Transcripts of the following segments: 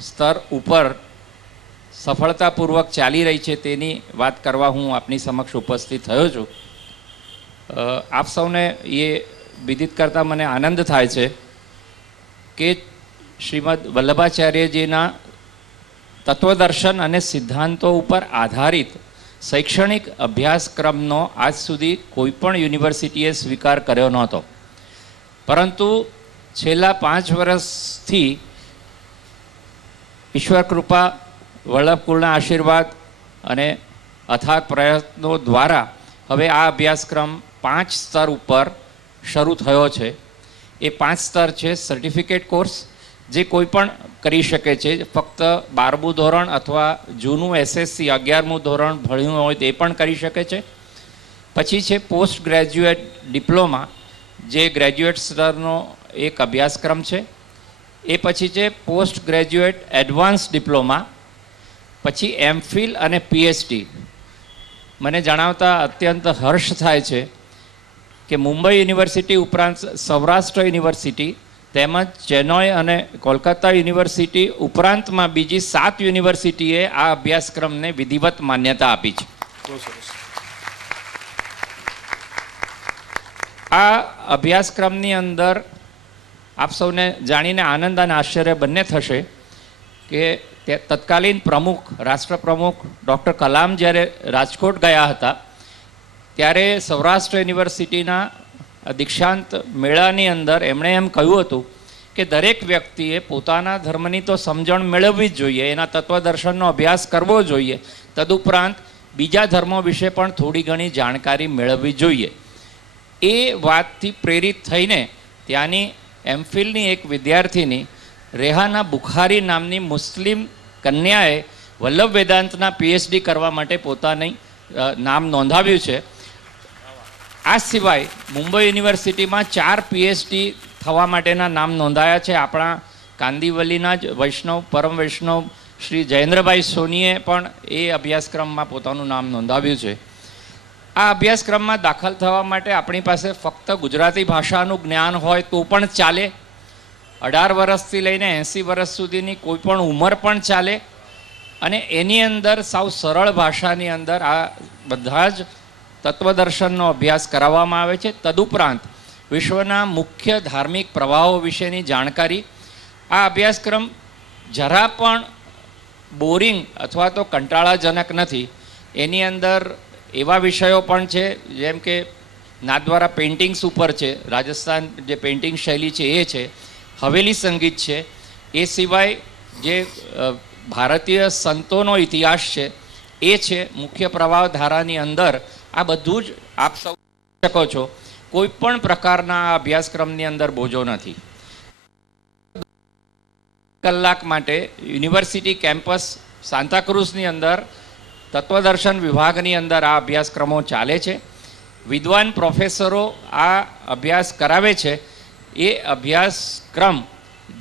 સ્તર ઉપર સફળતાપૂર્વક ચાલી રહી છે તેની વાત કરવા હું આપની સમક્ષ ઉપસ્થિત થયો છું. આપ સૌને એ વિદિત કરતાં મને આનંદ થાય છે કે શ્રીમદ વલ્લભાચાર્યજીના તત્વદર્શન અને સિદ્ધાંતો ઉપર આધારિત શૈક્ષણિક અભ્યાસક્રમનો આજ સુધી કોઈપણ યુનિવર્સિટીએ સ્વીકાર કર્યો નહોતો, પરંતુ છેલ્લા 5 વર્ષથી ઈશ્વર કૃપા, વલ્લભકુળના આશીર્વાદ અને અથાગ પ્રયત્નો દ્વારા હવે આ અભ્યાસક્રમ 5 સ્તર ઉપર શરૂ થયો છે. એ 5 સ્તર છે: સર્ટિફિકેટ કોર્સ, જે કોઈ પણ કરી શકે છે, ફક્ત 12મું ધોરણ અથવા જૂનું SSC 11મું ધોરણ ભણ્યું હોય તે પણ કરી શકે છે. પછી છે પોસ્ટ ગ્રેજ્યુએટ ડિપ્લોમા, જે ગ્રેજ્યુએટ સ્તરનો એક અભ્યાસક્રમ છે. એ પછી છે પોસ્ટ ગ્રેજ્યુએટ એડવાન્સ ડિપ્લોમા, પછી MPhil અને PhD. મને જણાવતા અત્યંત હર્ષ થાય છે કે મુંબઈ યુનિવર્સિટી ઉપરાંત સૌરાષ્ટ્ર યુનિવર્સિટી તેમજ ચેન્નઈ અને કોલકાતા યુનિવર્સિટી ઉપરાંતમાં બીજી 7 યુનિવર્સિટીએ આ અભ્યાસક્રમને વિધિવત માન્યતા આપી છે. આ અભ્યાસક્રમની અંદર આપ સૌને જાણીને આનંદ અને આશ્ચર્ય બંને થશે કે તત્કાલીન પ્રમુખ, રાષ્ટ્રપ્રમુખ ડૉક્ટર કલામ જ્યારે રાજકોટ ગયા હતા ત્યારે સૌરાષ્ટ્ર યુનિવર્સિટીના દીક્ષાંત મેળાની અંદર એમણે એમ કહ્યું હતું કે દરેક વ્યક્તિએ પોતાના ધર્મની તો સમજણ મેળવવી જ જોઈએ, એના તત્વદર્શનનો અભ્યાસ કરવો જોઈએ, તદુપરાંત બીજા ધર્મો વિશે પણ થોડી ઘણી જાણકારી મેળવવી જોઈએ. એ વાતથી પ્રેરિત થઈને ત્યાંની MPhilની એક વિદ્યાર્થીની રેહાના બુખારી નામની મુસ્લિમ કન્યાએ વલ્લભ વેદાંતના PhD કરવા માટે પોતાની નામ નોંધાવ્યું છે. આ સિવાય મુંબઈ યુનિવર્સિટીમાં 4 PhD થવા માટેના નામ નોંધાયા છે. આપણા કાંદિવલીના જ વૈષ્ણવ, પરમ વૈષ્ણવ શ્રી જયેન્દ્રભાઈ સોનીએ પણ એ અભ્યાસક્રમમાં પોતાનું નામ નોંધાવ્યું છે. આ અભ્યાસક્રમમાં દાખલ થવા માટે આપણી પાસે ફક્ત ગુજરાતી ભાષાનું જ્ઞાન હોય તો પણ ચાલે. 18 વર્ષથી લઈને 80 વર્ષ સુધીની કોઈ પણ ઉંમર પણ ચાલે. અને એની અંદર સાવ સરળ ભાષાની અંદર આ બધા જ તત્વદર્શનનો અભ્યાસ કરાવવામાં આવે છે. તદુપરાંત વિશ્વના મુખ્ય ધાર્મિક પ્રવાહો વિશેની જાણકારી. આ અભ્યાસક્રમ જરા પણ બોરિંગ અથવા તો કંટાળાજનક નથી. એની અંદર એવા વિષયો પણ છે જેમ કે નાથદ્વારા પેઇન્ટિંગ્સ ઉપર છે, રાજસ્થાન જે પેઇન્ટિંગ શૈલી છે એ છે, હવેલી સંગીત છે, એ સિવાય જે ભારતીય સંતોનો ઇતિહાસ છે એ છે. મુખ્ય પ્રવાહ ધારાની અંદર આ બધું જ આપ સૌ શકો છો. કોઈ પણ પ્રકારના આ અભ્યાસક્રમની અંદર બોજો નથી. કલાક માટે યુનિવર્સિટી કેમ્પસ સાંતાક્રુઝની અંદર તત્વદર્શન વિભાગની અંદર આ અભ્યાસક્રમો ચાલે છે. વિદ્વાન પ્રોફેસરો આ અભ્યાસ કરાવે છે. એ અભ્યાસક્રમ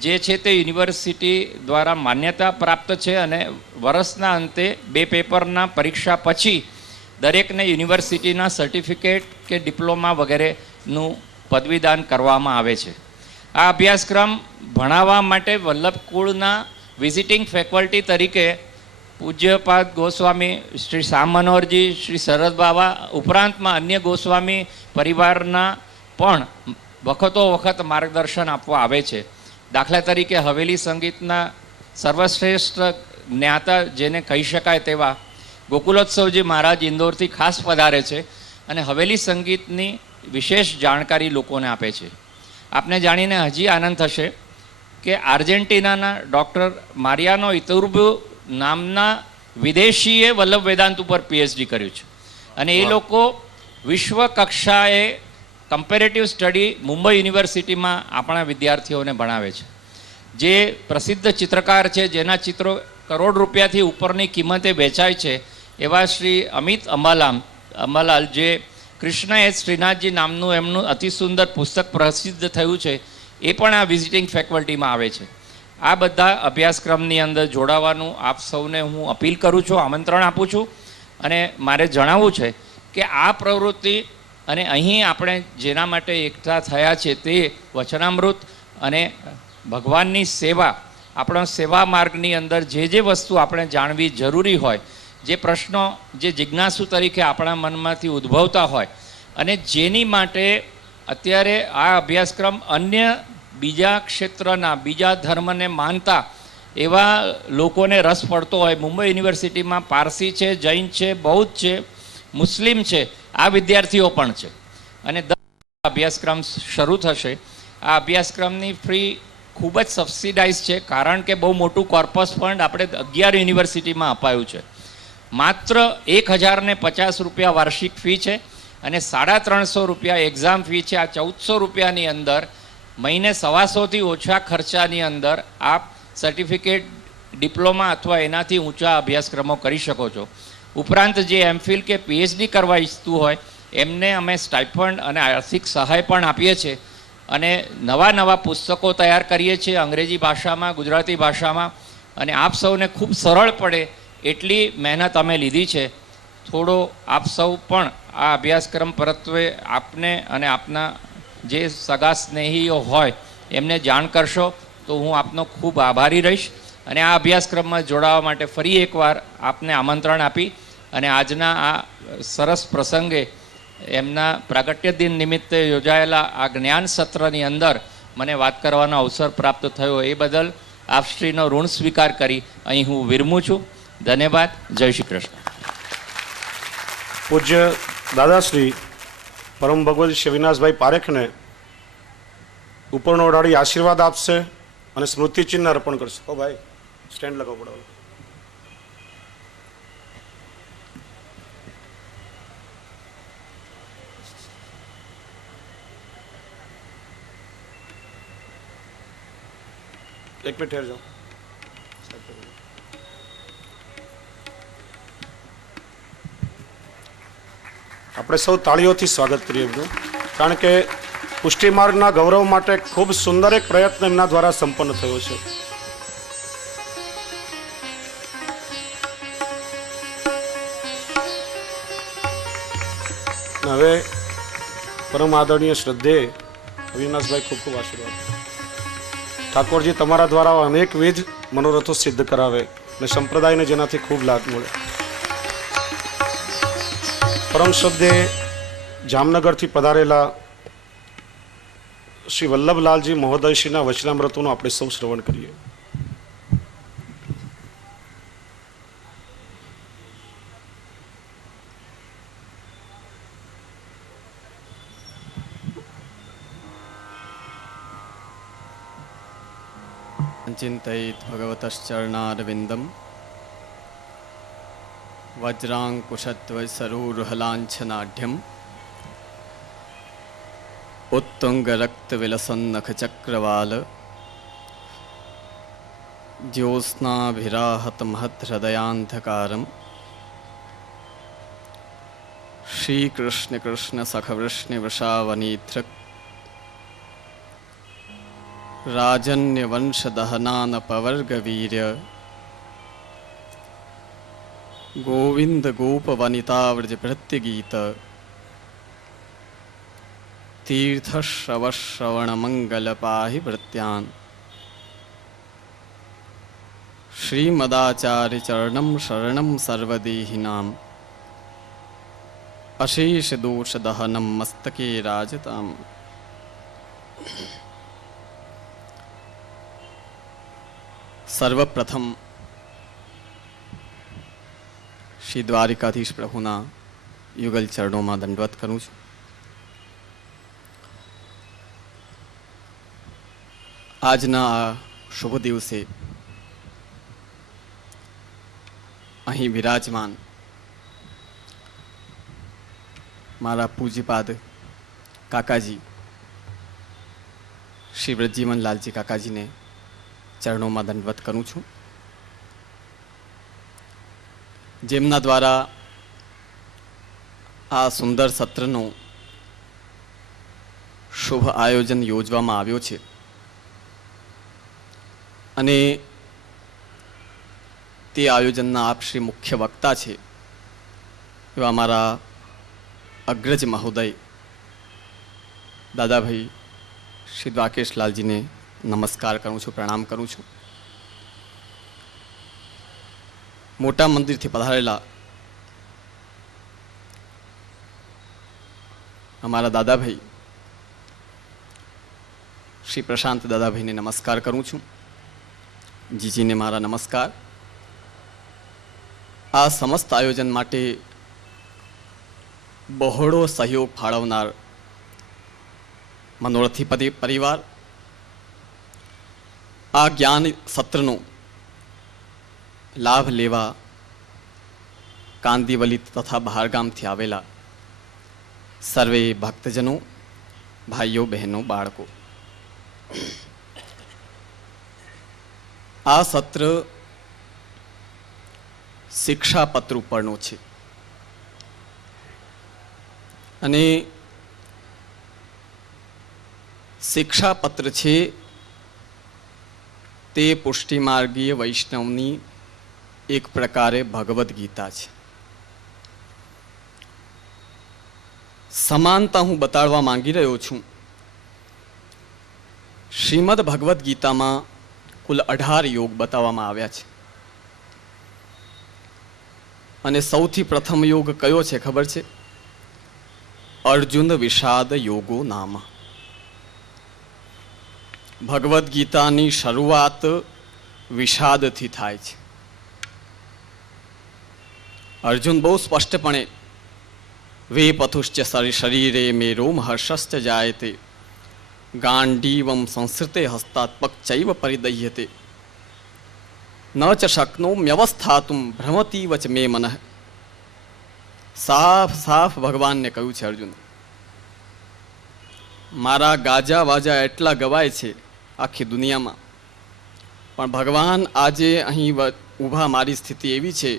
જે છે તે યુનિવર્સિટી દ્વારા માન્યતા પ્રાપ્ત છે અને વર્ષના અંતે 2 પેપરના પરીક્ષા પછી દરેકને યુનિવર્સિટીના સર્ટિફિકેટ કે ડિપ્લોમા વગેરેનું પદવીદાન કરવામાં આવે છે. આ અભ્યાસક્રમ ભણાવવા માટે વલ્લભકુળના વિઝિટિંગ ફેકલ્ટી તરીકે પૂજ્યપાદ ગોસ્વામી શ્રી શામ મનોહરજી, શ્રી શરદ બાવા ઉપરાંતમાં અન્ય ગોસ્વામી પરિવારના પણ વખતો વખત માર્ગદર્શન આપવા આવે છે. દાખલા તરીકે હવેલી સંગીતના સર્વશ્રેષ્ઠ જ્ઞાતા જેને કહી શકાય તેવા ગોકુલોત્સવજી મહારાજ ઇન્દોરથી ખાસ પધારે છે અને હવેલી સંગીતની વિશેષ જાણકારી લોકોને આપે છે. આપને જાણીને હજી આનંદ થશે કે આર્જેન્ટિનાના ડૉક્ટર મારિયાનો ઇતુર્બુ નામના વિદેશીએ વલ્લભ વેદાંત ઉપર PhD કર્યું છે અને એ લોકો વિશ્વ કક્ષાએ કમ્પેરેટિવ સ્ટડી મુંબઈ યુનિવર્સિટીમાં આપણા વિદ્યાર્થીઓને ભણાવે છે. જે પ્રસિદ્ધ ચિત્રકાર છે, જેના ચિત્રો કરોડ રૂપિયાથી ઉપરની કિંમતે વેચાય છે, એવા શ્રી અમિત અંબાલાલ, જે કૃષ્ણ એચ શ્રીનાથજી નામનું એમનું અતિ સુંદર પુસ્તક પ્રસિદ્ધ થયું છે, એ પણ આ વિઝિટિંગ ફેકલ્ટીમાં આવે છે. આ બધા અભ્યાસક્રમની અંદર જોડાવાનું આપ સૌને હું અપીલ કરું છું, આમંત્રણ આપું છું. અને મારે જણાવવું છે કે આ પ્રવૃત્તિ અને અહીં આપણે જેના માટે એકઠા થયા છે તે વચનામૃત અને ભગવાનની સેવા આપણા સેવા માર્ગની અંદર જે વસ્તુ આપણે જાણવી જરૂરી હોય, જે પ્રશ્નો જે જિજ્ઞાસુ તરીકે આપણા મનમાંથી ઉદ્ભવતા હોય અને જેની માટે અત્યારે આ અભ્યાસક્રમ અન્ય બીજા ક્ષેત્રના બીજા ધર્મને માનતા એવા લોકોને રસ પડતો હોય. મુંબઈ યુનિવર્સિટીમાં પારસી છે, જૈન છે, બૌદ્ધ છે, મુસ્લિમ છે, આ વિદ્યાર્થીઓ પણ છે અને અભ્યાસક્રમ શરૂ થશે. આ અભ્યાસક્રમની ફ્રી ખૂબ જ સબસિડાઇઝ છે, કારણ કે બહુ મોટું કોર્પસ ફંડ આપણે 11 યુનિવર્સિટીમાં અપાયું છે. માત્ર 1050 રૂપિયા વાર્ષિક ફી છે અને 350 રૂપિયા એક્ઝામ ફી છે. આ 1400 રૂપિયાની અંદર મહિને 125થી ઓછા ખર્ચાની અંદર આપ સર્ટિફિકેટ, ડિપ્લોમા અથવા એનાથી ઊંચા અભ્યાસક્રમો કરી શકો છો. ઉપરાંત જે એમફિલ કે પીએચડી કરવા ઈચ્છતું હોય એમને અમે સ્ટાઇપન્ડ અને આર્થિક સહાય પણ આપીએ છીએ અને નવા પુસ્તકો તૈયાર કરીએ છીએ અંગ્રેજી ભાષામાં, ગુજરાતી ભાષામાં, અને આપ સૌને ખૂબ સરળ પડે એટલી મહેનત અમે લીધી છે. થોડો આપ સૌ પણ આ અભ્યાસક્રમ પરત્વે આપને અને આપના જે સગા સ્નેહીઓ હોય એમને જાણ કરશો તો હું આપનો ખૂબ આભારી રહીશ. અને આ અભ્યાસક્રમમાં જોડાવા માટે ફરી એકવાર આપને આમંત્રણ આપી અને આજના આ સરસ પ્રસંગે એમના પ્રાગટ્ય દિન નિમિત્તે યોજાયેલા આ જ્ઞાન સત્રની અંદર મને વાત કરવાનો અવસર પ્રાપ્ત થયો એ બદલ આપશ્રીનો ઋણ સ્વીકાર કરી અહીં હું વિરમું છું. ધન્યવાદ. જય શ્રી કૃષ્ણ. પૂજ્ય દાદાશ્રી પરમ ભગવત શ્રી અવિનાશભાઈ પારેખને ઉપરનો ઓઢાડી આશીર્વાદ આપશે અને સ્મૃતિ ચિહ્ન અર્પણ કરશે. ઓ ભાઈ સ્ટેન્ડ લગાવો પડે. એક મિનિટ ઠેર જાઓ. આપણે સૌ તાળીઓથી સ્વાગત કરીએ એમનું, કારણ કે પુષ્ટિ માર્ગના ગૌરવ માટે ખૂબ સુંદર એક પ્રયત્ન એમના દ્વારા સંપન્ન થયો છે. હવે પરમ આદરણીય શ્રદ્ધેય અવિનાશભાઈ ખૂબ ખૂબ આશીર્વાદ. ઠાકોરજી તમારા દ્વારા અનેકવિધ મનોરથો સિદ્ધ કરાવે અને સંપ્રદાયને જેનાથી ખૂબ લાભ મળે. પરમ શ્રદ્ધેય જામનગરથી પધારેલા શ્રી વલ્લભલાલજી મહોદયશ્રીના વચનામૃતોનું આપણે સૌ શ્રવણ કરીએ. चिन्तयेत् भगवतश्चरणारविन्दं वज्राङ्कुशध्वजसरोरुहलाञ्छनाढ्यम् उत्तुङ्गरक्तविलसन्नखचक्रवाल ज्योत्स्नाभिराहतमहद्हृदयान्धकारं श्रीकृष्णकृष्णसखवृष्णिवृषावनीथृक् राजन्यवंशदहनानपवर्गवीर्य गोविन्दगोपवनिताव्रजभृत्यगीत तीर्थश्रवश्रवणमङ्गलपाहि भृत्यान् श्रीमदाचार्यचरणं शरणं सर्वदेहिनाम् अशेषदोषदहनं मस्तके राजताम्. સર્વપ્રથમ શ્રી દ્વારિકાધીશ પ્રભુના યુગલ ચરણોમાં દંડવત કરું છું. આજના આ શુભ દિવસે અહીં વિરાજમાન મારા પૂજ્યપાદ કાકાજી શ્રી વ્રજજીવનલાલજી કાકાજીને ચરણોમાં દંડવત કરું છું, જેમના દ્વારા આ સુંદર સત્રનો શુભ આયોજન યોજવામાં આવ્યો છે અને તે આયોજનના આપ શ્રી મુખ્ય વક્તા છે એવા મારા અગ્રજ મહોદય દાદાભાઈ શ્રી દ્વારકેશલાલજીને નમસ્કાર કરું છું, પ્રણામ કરું છું. મોટા મંદિરથી પધારેલા અમારા દાદાભાઈ શ્રી પ્રશાંત દાદાભાઈને નમસ્કાર કરું છું. જીજીને મારા નમસ્કાર. આ સમસ્ત આયોજન માટે બહોળો સહયોગ ફાળવનાર મનોરથી પરિવાર, આ જ્ઞાન સત્રનો લાભ લેવા કાંદીવલી તથા બહારગામથી આવેલા સર્વે ભક્તજનો, ભાઈઓ બહેનો, બાળકો, આ સત્ર શિક્ષાપત્ર ઉપરનું છે અને શિક્ષાપત્ર છે તે પુષ્ટિમાર્ગીય વૈષ્ણવની એક પ્રકારે ભગવદ્ ગીતા છે. સમાનતા હું બતાડવા માંગી રહ્યો છું. શ્રીમદ ભગવદ્ ગીતામાં કુલ 18 યોગ બતાવવામાં આવ્યા છે અને સૌથી પ્રથમ યોગ કયો છે ખબર છે? અર્જુન વિષાદ યોગો નામ. ભગવદ્ ગીતાની શરૂઆત વિષાદથી થાય છે. અર્જુન બહુ સ્પષ્ટપણે વે પથુશ્ચ શરીરે મે રોમ હર્ષશ્ચ જાયતે ગાંડીવમ સંસ્કૃતે હસ્તાત પક્ચૈવ પરિદહ્યતે ન ચ શક્નોમ્યવસ્થાતુમ ભ્રમતીવ ચ મે મનઃ. સાફ સાફ ભગવાનને કહ્યું છે અર્જુન, મારા ગાજા વાજા એટલા ગવાય છે આખી દુનિયામાં, પણ ભગવાન આજે અહીં ઊભા મારી સ્થિતિ એવી છે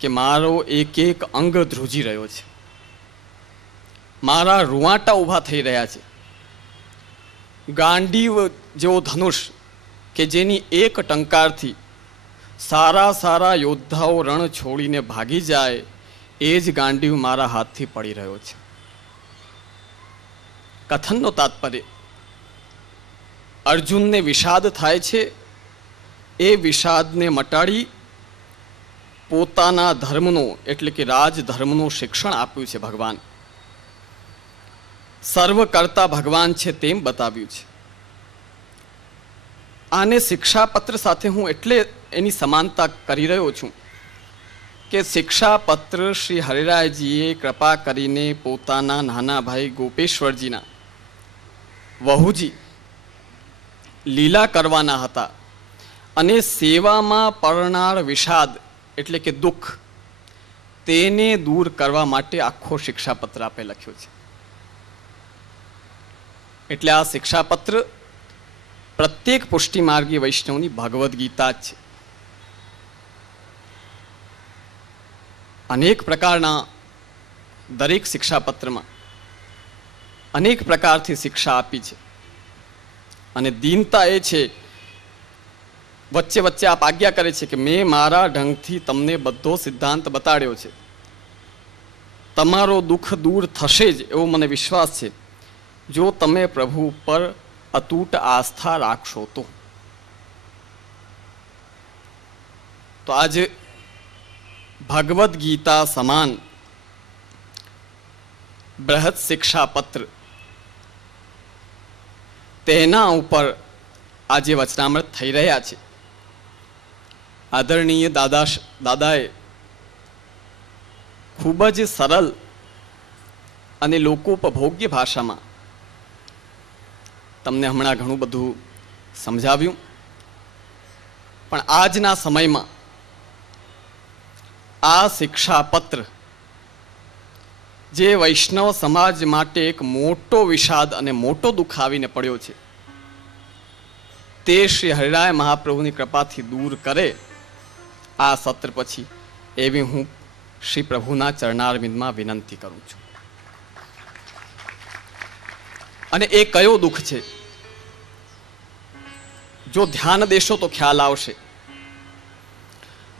કે મારો એક એક અંગ ધ્રુજી રહ્યો છે, મારા રૂવાટા ઊભા થઈ રહ્યા છે. ગાંડીવ જેવો ધનુષ કે જેની એક ટંકારથી સારા સારા યોદ્ધાઓ રણ છોડીને ભાગી જાય, એ જ ગાંડીવ મારા હાથથી પડી રહ્યો છે. કથનનો તાત્પર્ય, અર્જુનને વિષાદ થાય છે, એ વિષાદને મટાડી પોતાના ધર્મનો એટલે કે રાજધર્મનું શિક્ષણ આપ્યું છે ભગવાન. સર્વ કરતા ભગવાન છે તેમ બતાવ્યું છે. આને શિક્ષાપત્ર સાથે હું એટલે એની સમાનતા કરી રહ્યો છું કે શિક્ષાપત્ર શ્રી હરિરાયજીએ કૃપા કરીને પોતાના નાના ભાઈ ગોપેશ્વરજીના વહુજી લીલા કરવાના હતા અને સેવામાં પડનાર વિષાદ એટલે કે દુઃખ તેને દૂર કરવા માટે આખો શિક્ષાપત્ર આપે લખ્યો છે. એટલે આ શિક્ષાપત્ર પ્રત્યેક પુષ્ટિમાર્ગી વૈષ્ણવની ભગવદ્ ગીતા જ છે. અનેક પ્રકારના દરેક શિક્ષાપત્રમાં અનેક પ્રકારથી શિક્ષા આપી છે અને દીનતા એ છે, વચ્ચે વચ્ચે આપ આજ્ઞા કરે છે કે મેં મારા ઢંગથી તમને બધો સિદ્ધાંત બતાડ્યો છે, તમારો દુઃખ દૂર થશે જ એવો મને વિશ્વાસ છે જો તમે પ્રભુ ઉપર અતૂટ આસ્થા રાખશો તો. તો આજે ભગવદ્ ગીતા સમાન બૃહદ શિક્ષાપત્ર, તેના ઉપર આજે વચનામૃત થઈ રહ્યા છે. આદરણીય દાદાએ ખૂબ જ સરળ અને લોકોપભોગ્ય ભાષામાં તમને હમણાં ઘણું બધું સમજાવ્યું, પણ આજના સમયમાં આ શિક્ષાપત્ર જે વૈષ્ણવ સમાજ માટે એક મોટો વિષાદ અને મોટો દુઃખ આવીને પડ્યો છે, તે શ્રી હરિરાય મહાપ્રભુની કૃપાથી દૂર કરે આ સત્ર પછી, એવી હું શ્રી પ્રભુના ચરણારવિંદમાં વિનંતી કરું છું. અને એ કયો દુઃખ છે? જો ધ્યાન દેશો તો ખ્યાલ આવશે.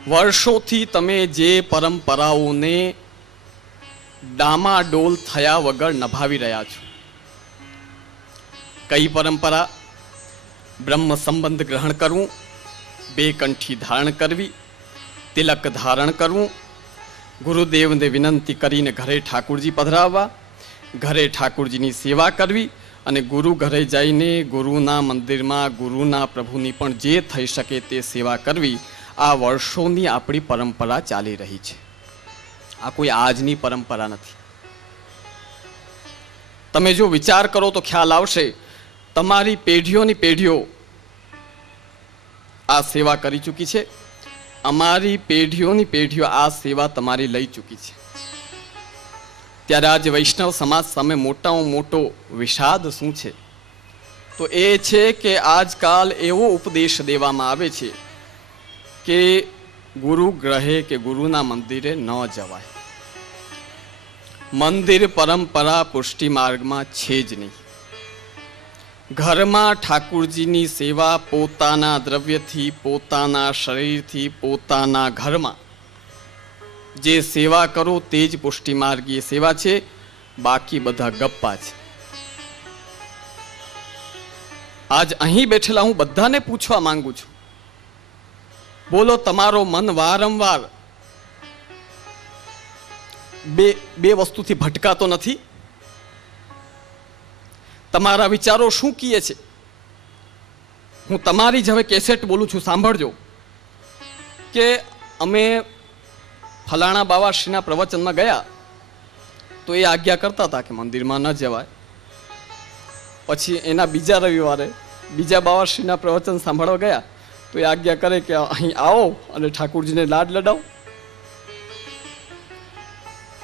વર્ષોથી તમે જે પરંપરાઓને ડામાડોલ થયા વગર નભાવી રહ્યા છો. કઈ પરંપરા? બ્રહ્મ સંબંધ ગ્રહણ કરવું, બે કંઠી ધારણ કરવી, તિલક ધારણ કરવું, ગુરુદેવને વિનંતી કરીને ઘરે ઠાકુરજી પધરાવવા, ઘરે ઠાકુરજીની સેવા કરવી અને ગુરુ ઘરે જઈને ગુરુના મંદિરમાં ગુરુના પ્રભુની પણ જે થઈ શકે તે સેવા કરવી. આ વર્ષોની આપણી પરંપરા ચાલી રહી છે. આ કોઈ આજની પરંપરા નથી. તમે જો વિચાર કરો તો ખ્યાલ આવશે, તમારી પેઢીઓની પેઢીઓ આ સેવા કરી ચૂકી છે. અમારી પેઢીઓની પેઢીઓ આ સેવા તમારી લઈ ચૂકી છે. ત્યારે આજે વૈષ્ણવ સમાજ સામે મોટામાં મોટો વિષાદ શું છે? તો એ છે કે આજકાલ એવો ઉપદેશ દેવામાં આવે છે કે ગુરુ ગ્રહે કે ગુરુના મંદિરે ન જવાય. મંદિર પરંપરા પુષ્ટિ માર્ગમાં છે જ નહીં. ઘરમાં ઠાકુરજીની સેવા પોતાના દ્રવ્યથી, પોતાના શરીરથી, પોતાના ઘરમાં જે સેવા કરો તે જ પુષ્ટિ માર્ગીય સેવા છે. બાકી બધા ગપ્પા છે. આજ અહીં બેઠેલા હું બધાને પૂછવા માંગુ છું, બોલો તમારો મન વારંવાર બે વસ્તુથી ભટકાતો નથી? તમારા વિચારો શું કહે છે? હું તમારી જ હવે કેસેટ બોલું છું, સાંભળજો. કે અમે ફલાણા બાવાશ્રીના પ્રવચનમાં ગયા તો એ આજ્ઞા કરતા હતા કે મંદિરમાં ન જવાય. પછી એના બીજા રવિવારે બીજા બાવાશ્રીના પ્રવચન સાંભળવા ગયા તો એ આજ્ઞા કરે કે અહીં આવો અને ઠાકુરજીને લાડ લડાવો.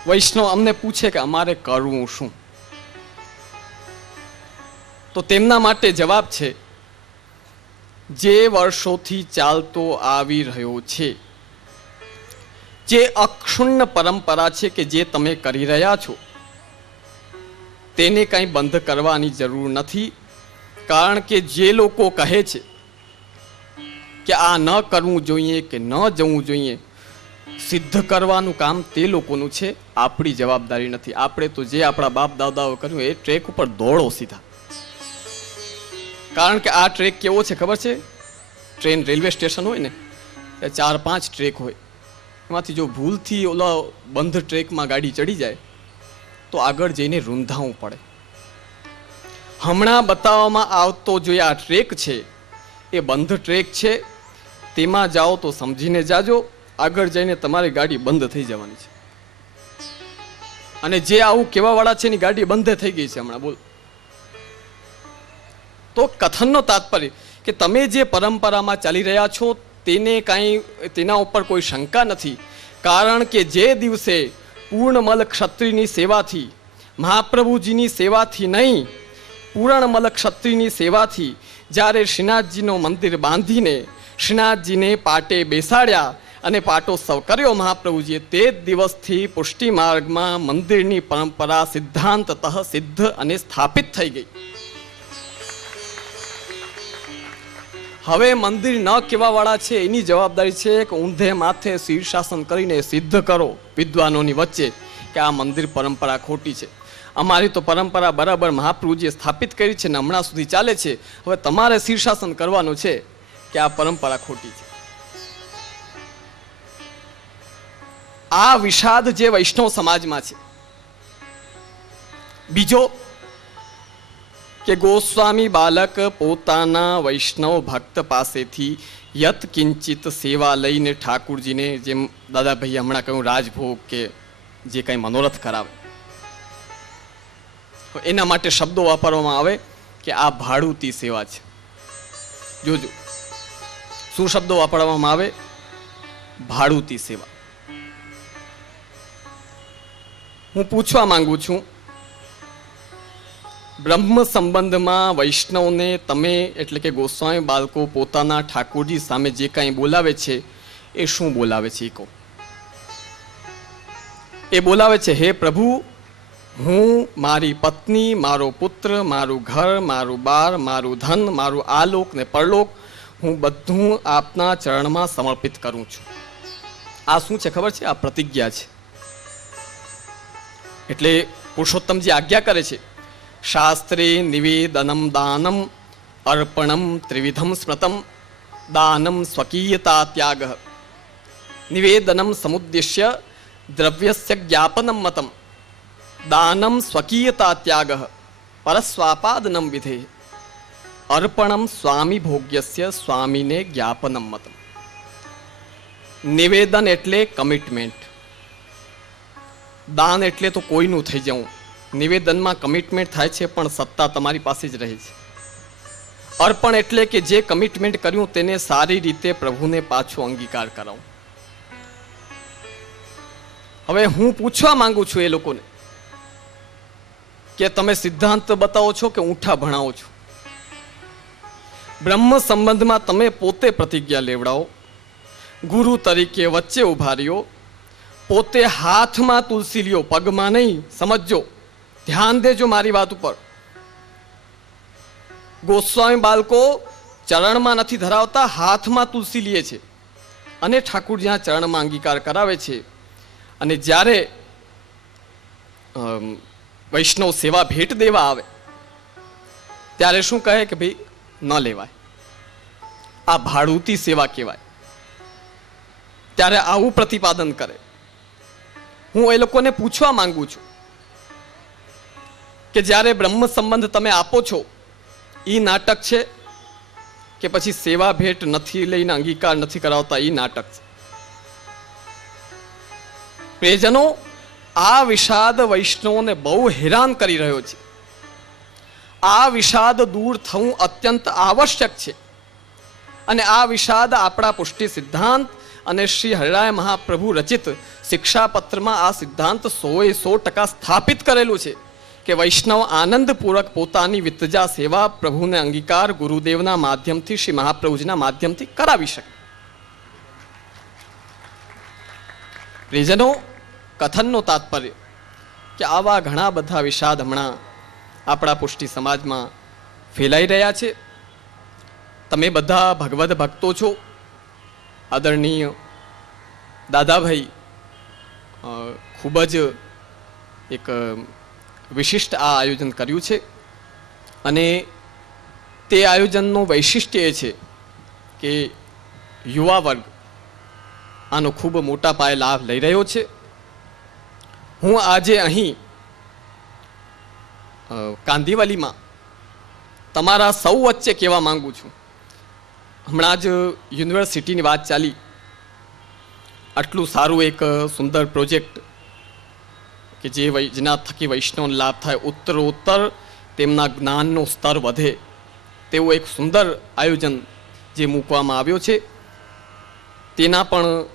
વૈષ્ણવ અમને પૂછે કે અમારે કરવું શું? તો તેમના માટે જવાબ છે, જે વર્ષોથી ચાલતો આવી રહ્યો છે, જે અક્ષુણ્ણ પરંપરા છે કે જે તમે કરી રહ્યા છો, તેને કંઈ બંધ કરવાની જરૂર નથી. કારણ કે જે લોકો કહે છે કે આ ન કરવું જોઈએ કે ન જવું જોઈએ, સિદ્ધ કરવાનું કામ તે લોકોનું છે, આપણી જવાબદારી નથી. આપણે તો જે આપણા બાપ દાદાઓ કર્યું એ ટ્રેક ઉપર દોડો સીધા. કારણ કે આ ટ્રેક કેવો છે ખબર છે? ટ્રેન રેલવે સ્ટેશન હોય ને, 4-5 ટ્રેક હોય, એમાંથી જો ભૂલથી ઓલા બંધ ટ્રેકમાં ગાડી ચડી જાય તો આગળ જઈને રૂંધાવું પડે. હમણાં બતાવવામાં આવતો જો આ ટ્રેક છે એ બંધ ટ્રેક છે. તેમાં જાઓ તો સમજીને જાજો, આગળ જઈને તમારી ગાડી બંધ થઈ જવાની છે. અને જે આવું કહેવાવાળા છે એની ગાડી બંધ થઈ ગઈ છે હમણાં, બોલ. તો કથનનો તાત્પર્ય કે તમે જે પરંપરામાં ચાલી રહ્યા છો તેને કાંઈ તેના ઉપર કોઈ શંકા નથી. કારણ કે જે દિવસે પૂર્ણમલ ક્ષત્રિયની સેવાથી, મહાપ્રભુજીની સેવાથી નહીં, પૂર્ણમલ ક્ષત્રિયની સેવાથી જ્યારે શ્રીનાથજીનું મંદિર બાંધીને શ્રીનાથજીને પાટે બેસાડ્યા અને પાટોત્સવ કર્યો મહાપ્રભુજીએ, તે જ દિવસથી પુષ્ટિ માર્ગમાં મંદિરની પરંપરા સિદ્ધાંતતઃ સિદ્ધ અને સ્થાપિત થઈ ગઈ. હવે મંદિર ન કહેવાવાળા છે એની જવાબદારી છે કે ઊંધે માથે શીર્ષાસન કરીને સિદ્ધ કરો વિદ્વાનોની વચ્ચે કે આ મંદિર પરંપરા ખોટી છે. અમારી તો પરંપરા બરાબર મહાપ્રભુજીએ સ્થાપિત કરી છે ને હમણાં સુધી ચાલે છે. હવે તમારે શીર્ષાસન કરવાનું છે કે આ પરંપરા ખોટી છે. આ વિષાદ જે વૈષ્ણવ સમાજમાં છે. બીજો કે ગોસ્વામી બાલક પોતાના વૈષ્ણવ ભક્ત પાસેથી યત કિંચિત સેવા લઈને ઠાકુરજીને, જેમ દાદાભાઈ હમણાં કહ્યું, રાજભોગ કે જે કંઈ મનોરથ કરાવે, એના માટે શબ્દો વાપરવામાં આવે કે આ ભાડુતી સેવા છે. જોજો શું શબ્દો વાપરવામાં આવે? ભાડુતી સેવા. હું પૂછવા માંગુ છું, બ્રહ્મ સંબંધમાં વૈષ્ણવને તમે એટલે કે ગોસ્વામી બાળકો પોતાના ઠાકોરજી સામે જે કાંઈ બોલાવે છે એ શું બોલાવે છે? એ કહો. એ બોલાવે છે, હે પ્રભુ, હું મારી પત્ની, મારો પુત્ર, મારું ઘર, મારું બાર, મારું ધન, મારું આલોક ને પરલોક, હું બધું આપના ચરણમાં સમર્પિત કરું છું. આ શું છે ખબર છે? આ પ્રતિજ્ઞા છે. એટલે પુરુષોત્તમજી આજ્ઞા કરે છે, શાસ્ત્રે નિવેદનમ દાનમ અર્પણમ ત્રિવિધમ સ્મૃતમ દાનમ સ્વકીયતા ત્યાગ. નિવેદનમ સમુદ્દેશ્ય દ્રવ્યસ્ય જ્ઞાપનમ મતમ દાનમ સ્વકીયતા ત્યાગ પરસ્વાપાદનમ વિધે અર્પણમ સ્વામી ભોગ્યસ્ય સ્વામીને જ્ઞાપનમ મતમ. નિવેદન એટલે કમિટમેન્ટ. દાન એટલે તો કોઈનું થઈ જવું. નિવેદનમાં કમિટમેન્ટ થાય છે પણ સત્તા તમારી પાસે જ રહે છે. અર્પણ એટલે કે જે કમિટમેન્ટ કર્યું તેને સારી રીતે પ્રભુને પાછો અંગીકાર કરાવું. હવે હું પૂછવા માંગુ છું એ લોકોને કે તમે સિદ્ધાંત બતાવો છો કે ઊંઠા ભણાવો છો? બ્રહ્મ સંબંધમાં તમે પોતે પ્રતિજ્ઞા લેવડાવો, ગુરુ તરીકે વચ્ચે ઉભા રહ્યો, પોતે હાથમાં તુલસી લ્યો, પગમાં નહીં. સમજો, ધ્યાન દેજો મારી વાત ઉપર. ગોસ્વામી બાળકો ચરણમાં નથી ધરાવતા, હાથમાં તુલસી લે છે અને ઠાકુરજીના ચરણમાં અંગીકાર કરાવે છે. અને જ્યારે વૈષ્ણવ સેવા ભેટ દેવા આવે ત્યારે શું કહે કે ભાઈ ન લેવાય, આ ભાડુતી સેવા કહેવાય. ત્યારે આવું પ્રતિપાદન કરે. હું એ લોકોને પૂછવા માંગુ છું કે જ્યારે બ્રહ્મ સંબંધ તમે આપો છો એ નાટક છે કે પછી સેવા ભેટ નથી લઈને અંગીકાર નથી કરાવતા એ નાટક છે? પ્રિયજનો, આ વિષાદ વૈષ્ણવોને બહુ હેરાન કરી રહ્યો છે. આ વિષાદ દૂર થવું અત્યંત આવશ્યક છે. અને આ વિષાદ આપણા પુષ્ટિ સિદ્ધાંત અને શ્રી હરિરાય મહાપ્રભુ રચિત શિક્ષાપત્રમાં આ સિદ્ધાંત 100% સ્થાપિત કરેલું છે કે વૈષ્ણવ આનંદપૂર્વક પોતાની વિતજા સેવા પ્રભુને અંગીકાર ગુરુદેવના માધ્યમથી, શ્રી મહાપ્રભુજીના માધ્યમથી કરાવી શકે. પ્રિયજનો, કથનનો તાત્પર્ય કે આવા ઘણા બધા વિષાદ હમણાં આપણા પુષ્ટિ સમાજમાં ફેલાઈ રહ્યા છે. તમે બધા ભગવદ ભક્તો છો. આદરણીય દાદાભાઈ ખૂબ જ એક વિશિષ્ટ આ આયોજન કર્યું છે અને તે આયોજનનું વૈશિષ્ટ્ય એ છે કે યુવા વર્ગ આનો ખૂબ મોટા પાયે લાભ લઈ રહ્યો છે. હું આજે અહીં કાંદીવલીમાં તમારા સૌ વચ્ચે કહેવા માંગુ છું, હમણાં જ યુનિવર્સિટીની વાત ચાલી. આટલું સારું એક સુંદર પ્રોજેક્ટ કે જેના થકી વૈષ્ણવને લાભ થાય, ઉત્તરોત્તર તેમના જ્ઞાનનો સ્તર વધે તેવું એક સુંદર આયોજન જે મૂકવામાં આવ્યો છે તેના પણ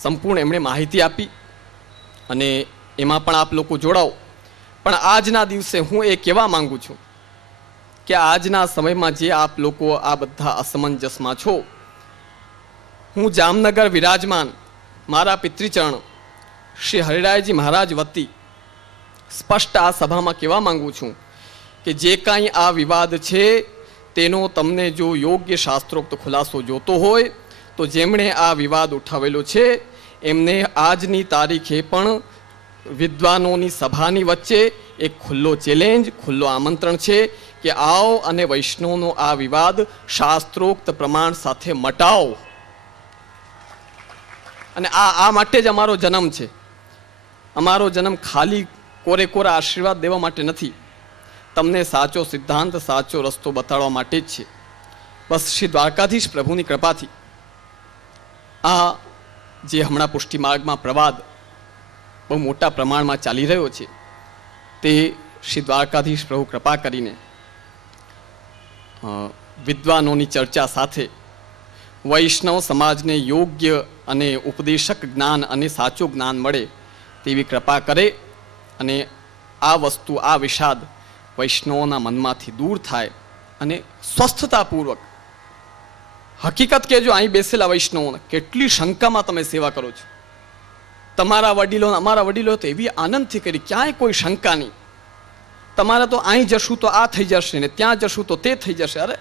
સંપૂર્ણ એમણે માહિતી આપી અને એમાં પણ આપ લોકો જોડાઓ. પણ આજના દિવસે હું એ કહેવા માંગુ છું કે આજના સમયમાં જે આપ લોકો આ બધા અસમંજસમાં છો, હું જામનગર વિરાજમાન મારા પિતૃચરણ શ્રી હરિરાયજી મહારાજ વતી સ્પષ્ટ આ સભામાં કહેવા માંગુ છું કે જે કાંઈ આ વિવાદ છે તેનો તમને જો યોગ્ય શાસ્ત્રોક્ત ખુલાસો જોતો હોય તો જેમણે આ વિવાદ ઉઠાવેલો છે એમને આજની તારીખે પણ વિદ્વાનોની સભાની વચ્ચે એક ખુલ્લો ચેલેન્જ, ખુલ્લો આમંત્રણ છે કે આવો અને વૈષ્ણવનો આ વિવાદ શાસ્ત્રોક્ત પ્રમાણ સાથે મટાવો. અને આ માટે જ અમારો જન્મ છે. અમારો જન્મ ખાલી કોરે કોરા આશીર્વાદ દેવા માટે નથી, તમને સાચો સિદ્ધાંત, સાચો રસ્તો બતાડવા માટે જ છે. બસ શ્રી દ્વારકાધીશ પ્રભુની કૃપાથી આ જે હમણાં પુષ્ટિ માર્ગમાં પ્રવાદ બહુ મોટા પ્રમાણમાં ચાલી રહ્યો છે તે શ્રી દ્વારકાધીશ પ્રભુ કૃપા કરીને વિદ્વાનોની ચર્ચા સાથે વૈષ્ણવ સમાજને યોગ્ય અને ઉપદેશક જ્ઞાન અને સાચું જ્ઞાન મળે તેવી કૃપા કરે અને આ વસ્તુ, આ વિષાદ વૈષ્ણવોના મનમાંથી દૂર થાય અને સ્વસ્થતાપૂર્વક. હકીકત કહેજો, અહીં બેસેલા વૈષ્ણવોને કેટલી શંકામાં તમે સેવા કરો છો. તમારા વડીલો, અમારા વડીલો તો એવી આનંદથી કરી, ક્યાંય કોઈ શંકા નહીં. તમારે તો અહીં જશું તો આ થઈ જશે ને ત્યાં જશું તો તે થઈ જશે. અરે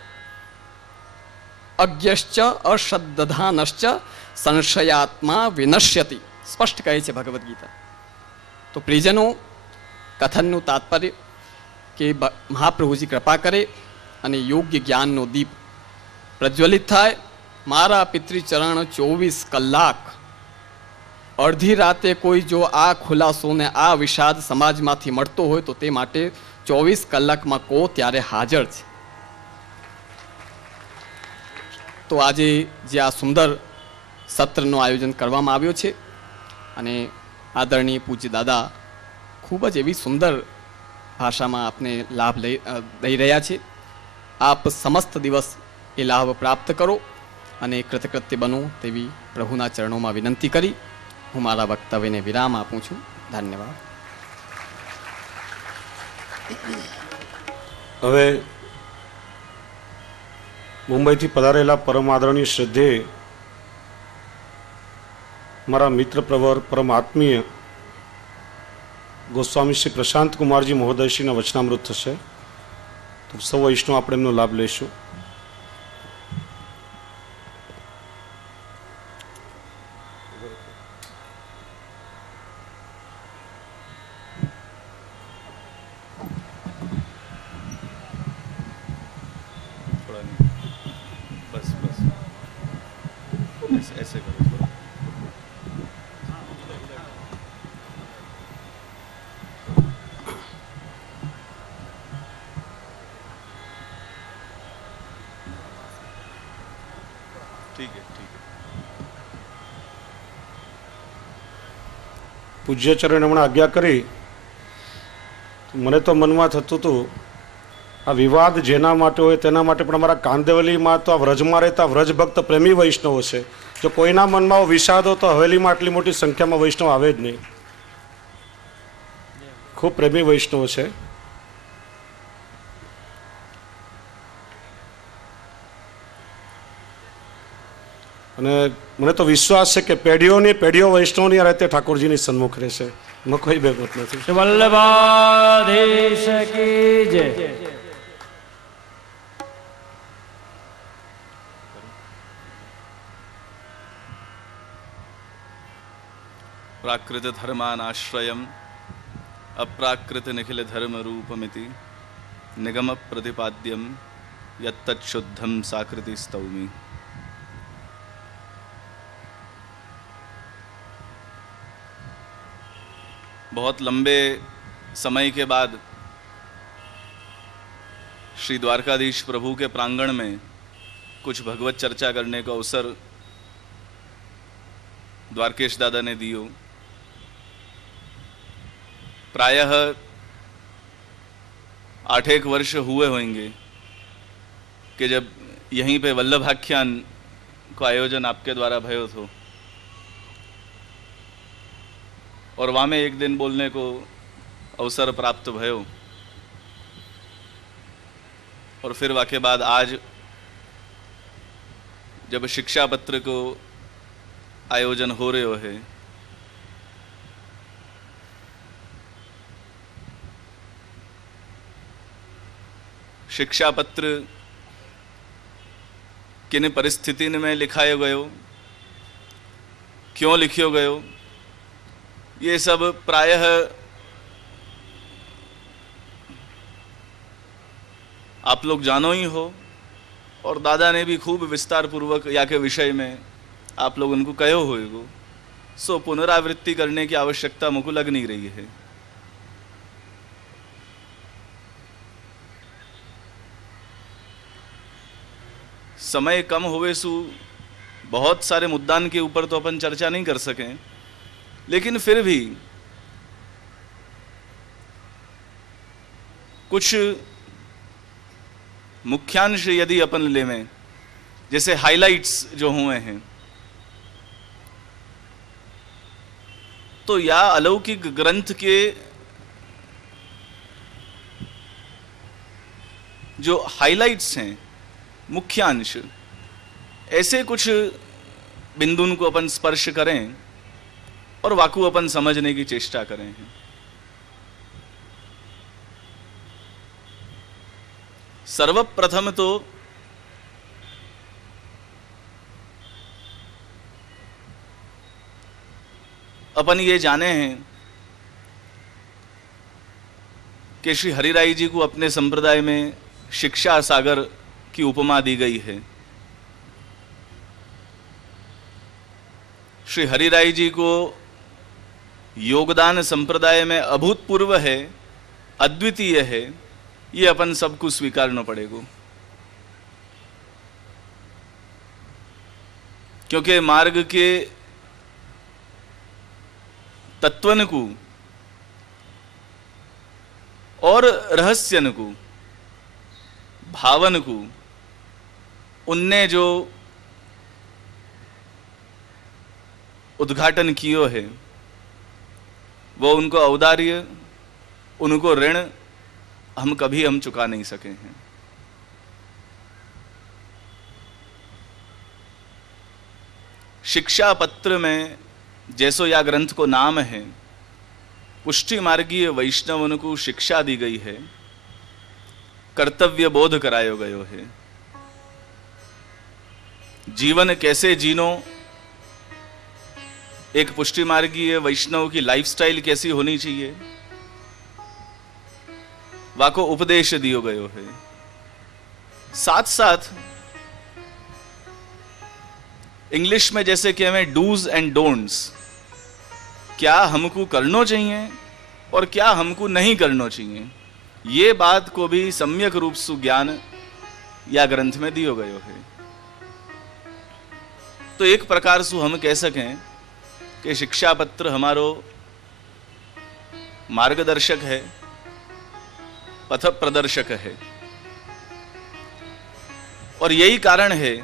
અજ્ઞશ્ચ અશ્રદ્ધાનશ્ચ સંશયાત્મા વિનશ્યતિ, સ્પષ્ટ કહે છે ભગવદ્ ગીતા. તો પ્રિયજનો, કથનનું તાત્પર્ય કે મહાપ્રભુજી કૃપા કરે અને યોગ્ય જ્ઞાનનો દીપ પ્રજ્વલિત થાય. મારા પિતૃચરણ 24 કલાક અડધી રાતે કોઈ જો આ ખુલાસો ને આ વિષાદ સમાજમાંથી મળતો હોય તો તે માટે 24 કલાકમાં કહો ત્યારે હાજર છે. તો આજે જે આ સુંદર સત્રનું આયોજન કરવામાં આવ્યો છે અને આદરણીય પૂજ્ય દાદા ખૂબ જ એવી સુંદર ભાષામાં આપને લાભ દઈ રહ્યા છે. આપ સમસ્ત દિવસ એ લાભ પ્રાપ્ત કરો અને કૃતકૃત્ય બનો તેવી પ્રભુના ચરણોમાં વિનંતી કરી હું મારા વક્તવ્યને વિરામ આપું છું. ધન્યવાદ. હવે મુંબઈથી પધારેલા પરમ આદરણીય શ્રદ્ધેય મારા મિત્ર પ્રવર પરમ આત્મીય ગોસ્વામી શ્રી પ્રશાંત કુમારજી મહોદયશ્રીના વચનામૃત થશે. તો સૌ વૈષ્ણવ આપણે એમનો લાભ લઈશું. ऐसे करो थोड़ा. ठीक है, ठीक है. પૂજ્ય ચરણ હમણાં આજ્ઞા કરી. મને તો મનમાં થતું હતું આ વિવાદ જેના માટે હોય તેના માટે, પણ અમારા કાંદવલીમાં તો આ વ્રજમાં રહેતા વ્રજભક્ત પ્રેમી વૈષ્ણવો છે. જો કોઈના મનમાં વિષાદ હોય તો હવેલીમાં આટલી મોટી સંખ્યામાં વૈષ્ણવ આવે જ નહીં. ખૂબ પ્રેમી વૈષ્ણવો છે. અને મને તો વિશ્વાસ છે કે પેઢીઓની પેઢીઓ વૈષ્ણવની આ રીતે ઠાકોરજીની સન્મુખ રહેશે. એમાં કોઈ બેમત નથી. વલ્લભાધીશ કી જય. प्राकृत धर्मानाश्रयम् अप्राकृत निखिल धर्म रूपमिति निगम प्रतिपाद्यम यत्तच्छुद्धम साकृति स्तौमि. बहुत लंबे समय के बाद श्री द्वारकाधीश प्रभु के प्रांगण में कुछ भगवत चर्चा करने का अवसर द्वारकेश दादा ने दियो. प्रायः 8 वर्ष हुए होंगे कि जब यहीं पे वल्लभाख्यान को आयोजन आपके द्वारा भयो थो और वहाँ में एक दिन बोलने को अवसर प्राप्त भयो और फिर वाके बाद आज जब शिक्षा पत्र को आयोजन हो रहे है शिक्षा पत्र किन परिस्थिति में लिखायो गयो, क्यों लिखियो गयो, ये सब प्रायः आप लोग जानो ही हो और दादा ने भी खूब विस्तार पूर्वक या के विषय में आप लोग उनको कहो होएगो. सो पुनरावृत्ति करने की आवश्यकता मुझको लग नहीं रही है. समय कम होवे सु बहुत सारे मुद्दान के ऊपर तो अपन चर्चा नहीं कर सकें, लेकिन फिर भी कुछ मुख्यांश यदि अपन लेवें, जैसे हाइलाइट्स जो हुए हैं, तो या अलौकिक ग्रंथ के जो हाइलाइट्स हैं, मुख्यांश, ऐसे कुछ बिंदुन को अपन स्पर्श करें और वाकु अपन समझने की चेष्टा करें. सर्वप्रथम तो अपन ये जाने हैं कि श्री हरिराय जी को अपने संप्रदाय में शिक्षा सागर की उपमा दी गई है. श्री हरिराय जी को योगदान संप्रदाय में अभूतपूर्व है, अद्वितीय है, ये अपन सबको स्वीकारना पड़ेगा। क्योंकि मार्ग के तत्वन को और रहस्यन को, भावन को उनने जो उद्घाटन कियो है, वो उनको औदार्य, उनको ऋण हम कभी चुका नहीं सके हैं। शिक्षा पत्र में जैसो या ग्रंथ को नाम है, पुष्टि मार्गीय वैष्णवन को शिक्षा दी गई है, कर्तव्य बोध करायो गयो है। जीवन कैसे जीनो, एक पुष्टि मार्गीय वैष्णव की लाइफस्टाइल कैसी होनी चाहिए, वाको उपदेश दियो गयो है। साथ साथ इंग्लिश में जैसे कि हमें डूज एंड डोंट्स, क्या हमको करना चाहिए और क्या हमको नहीं करना चाहिए, ये बात को भी सम्यक रूप से ज्ञान या ग्रंथ में दियो गयो है। तो एक प्रकार से हम कह सकें कि शिक्षा पत्र हमारो मार्गदर्शक है, पथ प्रदर्शक है। और यही कारण है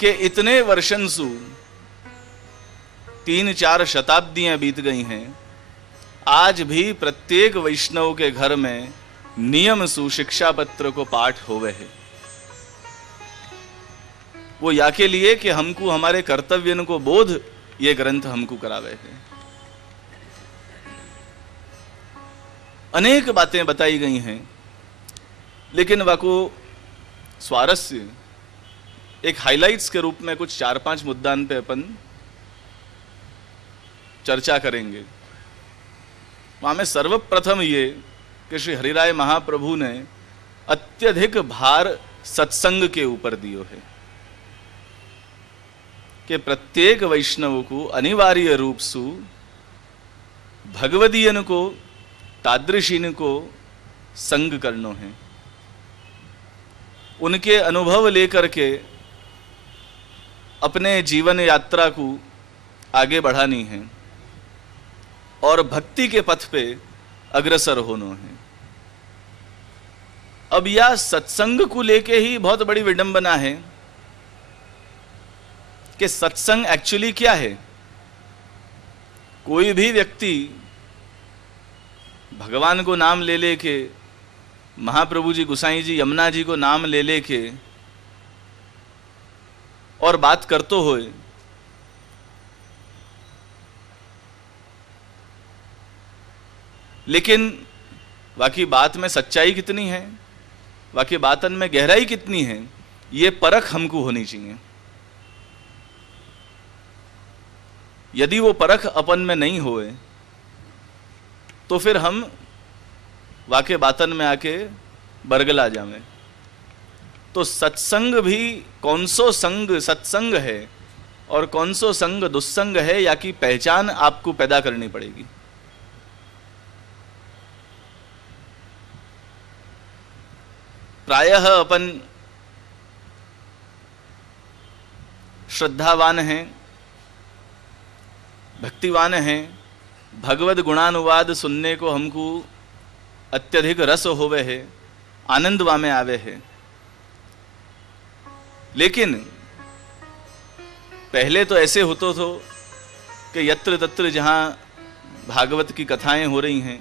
कि इतने वर्षन सु 3-4 शताब्दियां बीत गई हैं, आज भी प्रत्येक वैष्णव के घर में नियम सु शिक्षा पत्र को पाठ होवे है। वो या के लिए कि हमको हमारे कर्तव्यन को बोध ये ग्रंथ हमको करावे है। अनेक बातें बताई गई हैं, लेकिन वाको स्वारस्य एक हाइलाइट्स के रूप में कुछ 4-5 मुद्दान पे अपन चर्चा करेंगे। वहां में सर्वप्रथम ये कि श्री हरिराय महाप्रभु ने अत्यधिक भार सत्संग के ऊपर दियो है कि प्रत्येक वैष्णव को अनिवार्य रूप से भगवदीयन को, तादृशीन को संग करनो है, उनके अनुभव लेकर के अपने जीवन यात्रा को आगे बढ़ानी है और भक्ति के पथ पे अग्रसर होना है। अब यह सत्संग को लेके ही बहुत बड़ी विडंबना है कि सत्संग एक्चुअली क्या है। कोई भी व्यक्ति भगवान को नाम ले लेके, महाप्रभु जी, गुसाई जी, यमुना जी को नाम ले लेके और बात करतो होए, लेकिन बाकी बात में सच्चाई कितनी है, बाकी बातन में गहराई कितनी है, ये परख हमको होनी चाहिए। यदि वो परख अपन में नहीं होए तो फिर हम वाके बातन में आके बरगला जावे। तो सत्संग भी कौन सो संग सत्संग है और कौन सो संग दुस्संग है, या की पहचान आपको पैदा करनी पड़ेगी। प्रायः अपन श्रद्धावान हैं, भक्तिवान हैं, भगवद गुणानुवाद सुनने को हमको अत्यधिक रस होवे है, आनंदवा में आवे है। लेकिन पहले तो ऐसे होतो थो कि यत्र तत्र जहाँ भागवत की कथाएं हो रही हैं,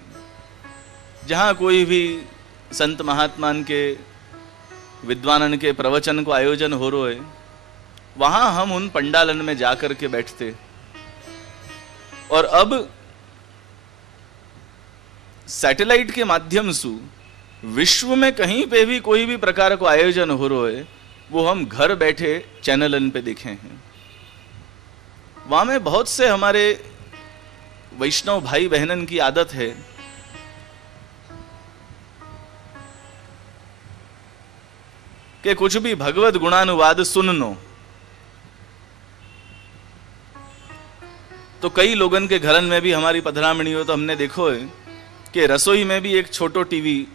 जहाँ कोई भी संत महात्मान के, विद्वानन के प्रवचन को आयोजन हो रहा है, वहाँ हम उन पंडालन में जाकर के बैठते। और अब सैटेलाइट के माध्यम से विश्व में कहीं पे भी कोई भी प्रकार को आयोजन हो रहा है, वो हम घर बैठे चैनलन पे देखे हैं। वहां में बहुत से हमारे वैष्णव भाई बहनन की आदत है कि कुछ भी भगवत गुणानुवाद सुननो, तो कई लोगन के घरन में भी हमारी पधरामणी हो तो हमने देखो है कि रसोई में भी एक छोटो टीवी,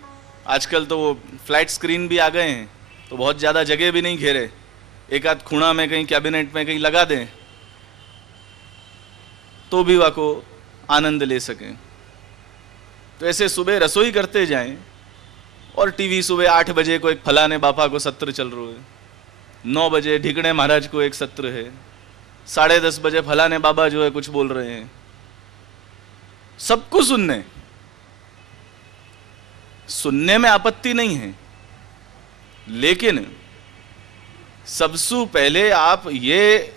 आजकल तो वो फ्लैट स्क्रीन भी आ गए हैं, तो बहुत ज़्यादा जगह भी नहीं घेरे, एक आध खूणा में कहीं कैबिनेट में कहीं लगा दें तो भी वह को आनंद ले सकें। तो ऐसे सुबह रसोई करते जाएं और टीवी सुबह 8 बजे को एक फलाने बापा को सत्र चल रहा है, 9 बजे ढिकणे महाराज को एक सत्र है, 10:30 बजे फलाने बाबा जो है कुछ बोल रहे हैं, सबको सुनने में आपत्ति नहीं है, लेकिन सबसे पहले आप ये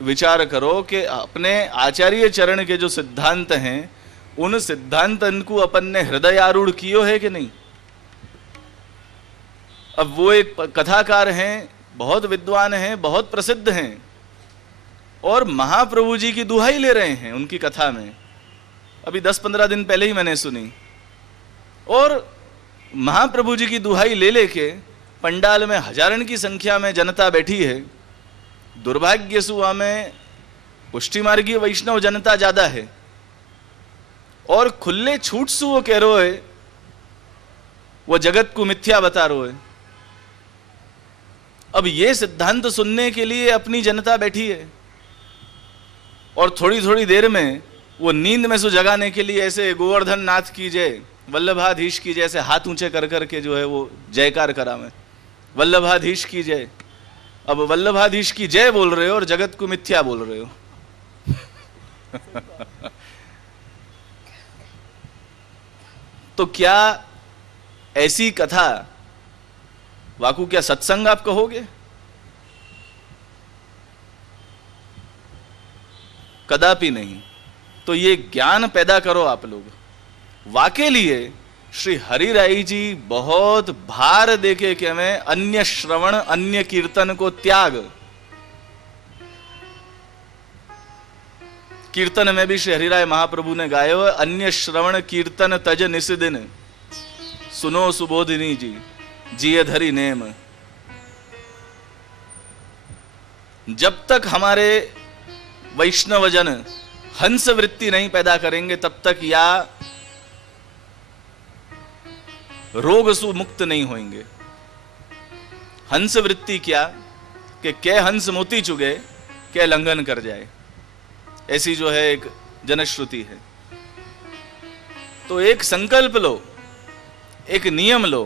विचार करो कि अपने आचार्य चरण के जो सिद्धांत हैं उन सिद्धांतन को अपन ने हृदय आरूढ़ कियो है कि नहीं। अब वो एक कथाकार हैं, बहुत विद्वान हैं, बहुत प्रसिद्ध हैं और महाप्रभु जी की दुहाई ले रहे हैं उनकी कथा में, अभी 10-15 दिन पहले ही मैंने सुनी। और महाप्रभु जी की दुहाई ले लेके पंडाल में हजारन की संख्या में जनता बैठी है, दुर्भाग्य से वहां में पुष्टि मार्गीय वैष्णव जनता ज्यादा है और खुले छूट से वो कह रहे है, वो जगत को मिथ्या बता रहे है। अब ये सिद्धांत सुनने के लिए अपनी जनता बैठी है और थोड़ी थोड़ी देर में वो नींद में से जगाने के लिए ऐसे गोवर्धन नाथ की जय, वल्लभाधीश की जय, ऐसे हाथ ऊंचे कर करके जो है वो जयकार करा में, वल्लभाधीश की जय। अब वल्लभाधीश की जय बोल रहे हो और जगत को मिथ्या बोल रहे हो। तो क्या ऐसी कथा वाकू क्या सत्संग आप कहोगे? कदापि नहीं। तो ये ज्ञान पैदा करो आप लोग। वाके लिए श्री हरिराई जी बहुत भार देके कि हमें अन्य श्रवण अन्य कीर्तन को त्याग। कीर्तन में भी श्री हरिराय महाप्रभु ने गायो है, अन्य श्रवण कीर्तन तज निस दिन, सुनो सुबोधिनी जी जिये धरी नेम। जब तक हमारे वैष्णवजन हंस वृत्ति नहीं पैदा करेंगे तब तक या रोग से मुक्त नहीं होंगे। हंस वृत्ति क्या कि कै हंस मोती चुगे कै लंघन कर जाए, ऐसी जो है एक जनश्रुति है। तो एक संकल्प लो, एक नियम लो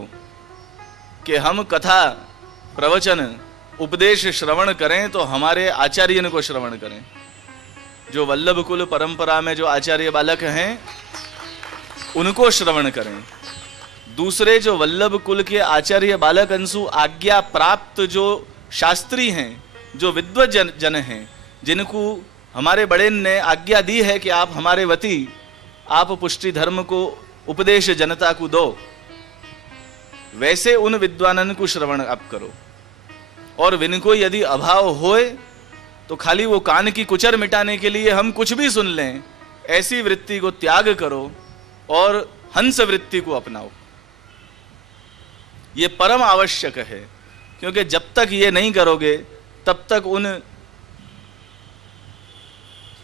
कि हम कथा प्रवचन उपदेश श्रवण करें तो हमारे आचार्य को श्रवण करें। जो वल्लभ कुल परंपरा में जो आचार्य बालक हैं उनको श्रवण करें। दूसरे जो वल्लभ कुल के आचार्य बालक अंशु आज्ञा प्राप्त जो शास्त्री हैं, जो विद्वत जन हैं, जिनको हमारे बड़े ने आज्ञा दी है कि आप हमारे वती आप पुष्टि धर्म को उपदेश जनता को दो, वैसे उन विद्वानन को श्रवण आप करो। और विनको यदि अभाव होए तो खाली वो कान की कुचर मिटाने के लिए हम कुछ भी सुन लें, ऐसी वृत्ति को त्याग करो और हंस वृत्ति को अपनाओ। ये परम आवश्यक है, क्योंकि जब तक ये नहीं करोगे तब तक उन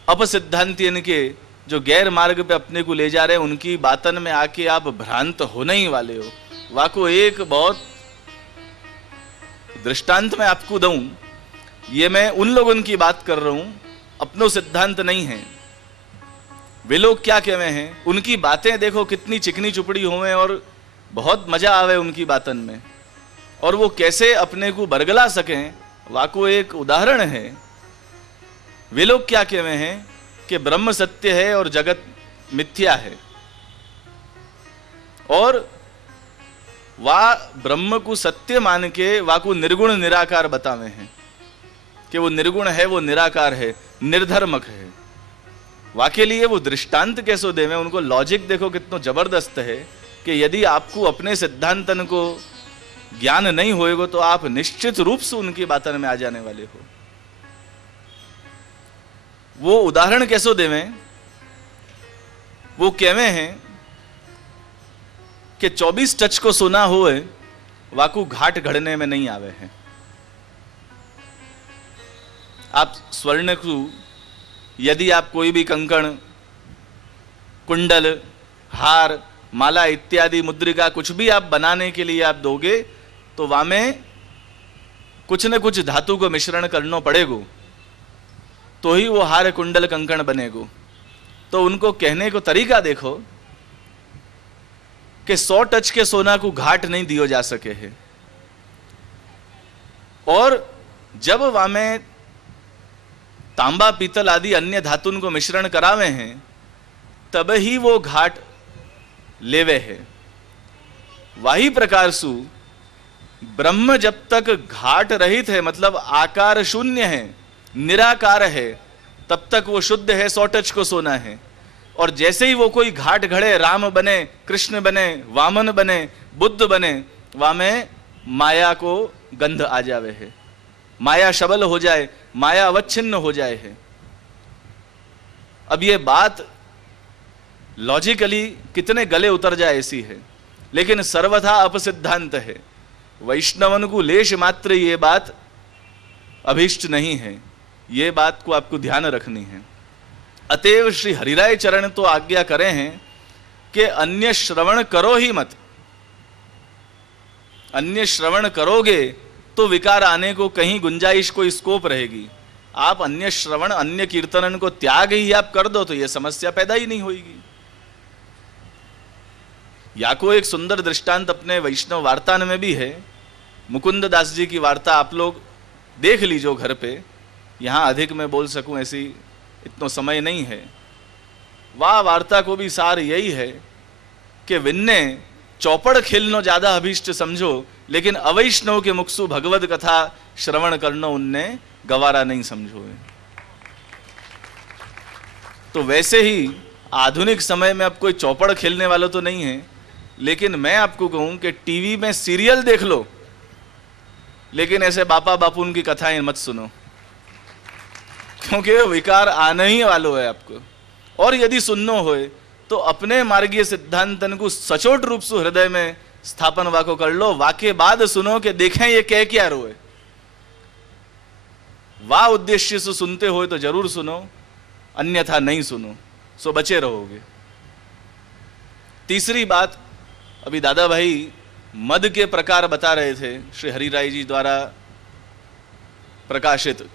अपसिद्धांतियन के जो गैर मार्ग पे अपने को ले जा रहे हैं उनकी बातन में आके आप भ्रांत होने ही वाले हो। वाको एक बहुत दृष्टांत मैं आपको दूं, ये मैं उन लोगों की बात कर रहा हूं, अपनो सिद्धांत नहीं है। वे लोग क्या कह रहे हैं, उनकी बातें देखो कितनी चिकनी चुपड़ी हुए और बहुत मजा आवे उनकी बातन में, और वो कैसे अपने को बरगला सकें, वाको एक उदाहरण है। वे लोग क्या कह रहे हैं कि ब्रह्म सत्य है और जगत मिथ्या है, और वा ब्रह्म को सत्य मान के वाको निर्गुण निराकार बतावे हैं कि वो निर्गुण है, वो निराकार है, निर्धर्मक है। वाके लिए वो दृष्टांत कैसे देवे, उनको लॉजिक देखो कितना जबरदस्त है कि यदि आपको अपने सिद्धांतन को ज्ञान नहीं होएगा तो आप निश्चित रूप से उनकी बातन में आ जाने वाले हो। वो उदाहरण कैसे देवे, वो कहवे हैं कि 24 टच को सोना होए वाकू घाट घड़ने में नहीं आवे हैं। आप स्वर्ण को यदि आप कोई भी कंकण, कुंडल, हार, माला इत्यादि मुद्रिका कुछ भी आप बनाने के लिए आप दोगे तो वहां में कुछ न कुछ धातु को मिश्रण करना पड़ेगो, तो ही वो हार, कुंडल, कंकण बनेगो। तो उनको कहने को तरीका देखो कि 100 टच के सोना को घाट नहीं दियो जा सके है। और जब वहां में तांबा, पीतल आदि अन्य धातुन को मिश्रण करावे हैं तब ही वो घाट लेवे है। वही प्रकार सु ब्रह्म जब तक घाट रहित है, मतलब आकार शून्य है, निराकार है, तब तक वो शुद्ध है, 100 टच को सोना है। और जैसे ही वो कोई घाट घड़े, राम बने, कृष्ण बने, वामन बने, बुद्ध बने, वहां में माया को गंध आ जावे है, माया शबल हो जाए, माया अवच्छिन्न हो जाए है। अब ये बात लॉजिकली कितने गले उतर जाए ऐसी है, लेकिन सर्वथा अपसिद्धांत है। वैष्णवन को लेश मात्र ये बात अभीष्ट नहीं है, ये बात को आपको ध्यान रखनी है। अतएव श्री हरिराय चरण तो आज्ञा करे हैं कि अन्य श्रवण करो ही मत। अन्य श्रवण करोगे तो विकार आने को कहीं गुंजाइश, कोई स्कोप रहेगी। आप अन्य श्रवण, अन्य कीर्तन को त्याग ही आप कर दो तो यह समस्या पैदा ही नहीं होगी। या को एक सुंदर दृष्टांत अपने वैष्णव वार्तान में भी है। मुकुंद दास जी की वार्ता आप लोग देख लीजो घर पे, यहां अधिक मैं बोल सकूं ऐसी इतना समय नहीं है। वाह वार्ता को भी सार यही है कि विन्ने चौपड़ खेलनो ज्यादा अभीष्ट समझो, लेकिन अवैष्णव के मुखसु भगवत कथा श्रवण करनो उनने गवारा नहीं समझो। तो वैसे ही आधुनिक समय में अब कोई चौपड़ खेलने वाला तो नहीं है, लेकिन मैं आपको कहूं कि टीवी में सीरियल देख लो, लेकिन ऐसे बापा बापून की कथाएं मत सुनो, क्योंकि विकार आने ही वालो है आपको। और यदि सुननो होए तो अपने मार्गीय सिद्धांतन को सचोट रूप से हृदय में स्थापन वाको कर लो, वाके बाद सुनो कि देखें ये कह क्या रोए। वाह उद्देश्य से सुनते हो तो जरूर सुनो, अन्यथा नहीं सुनो, सो बचे रहोगे। तीसरी बात, अभी दादा भाई मद के प्रकार बता रहे थे, श्री हरिराय जी द्वारा प्रकाशित।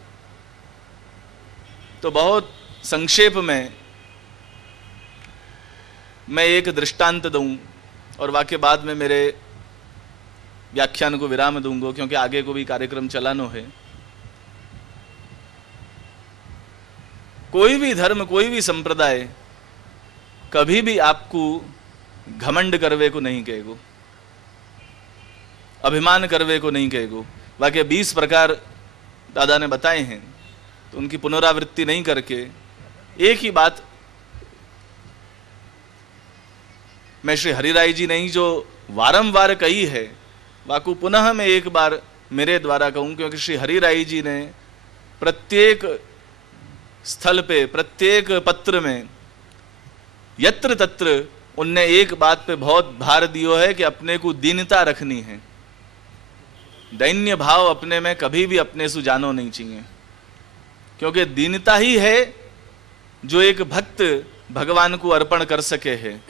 तो बहुत संक्षेप में मैं एक दृष्टांत दूं और वाके बाद में मेरे व्याख्यान को विराम दूंगा, क्योंकि आगे को भी कार्यक्रम चलानो है। कोई भी धर्म, कोई भी संप्रदाय कभी भी आपको घमंड करवे को नहीं कहेगो, अभिमान करवे को नहीं कहेगो। वाके 20 प्रकार दादा ने बताए हैं, तो उनकी पुनरावृत्ति नहीं करके एक ही बात मैं श्री हरिराय जी ने जो वारंवार कही है, वाकू पुनः मैं एक बार मेरे द्वारा कहूं, क्योंकि श्री हरिराय जी ने प्रत्येक स्थल पे, प्रत्येक पत्र में, यत्र तत्र उनने एक बात पे बहुत भार दियो है कि अपने को दीनता रखनी है। दैन्य भाव अपने में कभी भी अपने से जानो नहीं चाहिए, क्योंकि दीनता ही है जो एक भक्त भगवान को अर्पण कर सके है।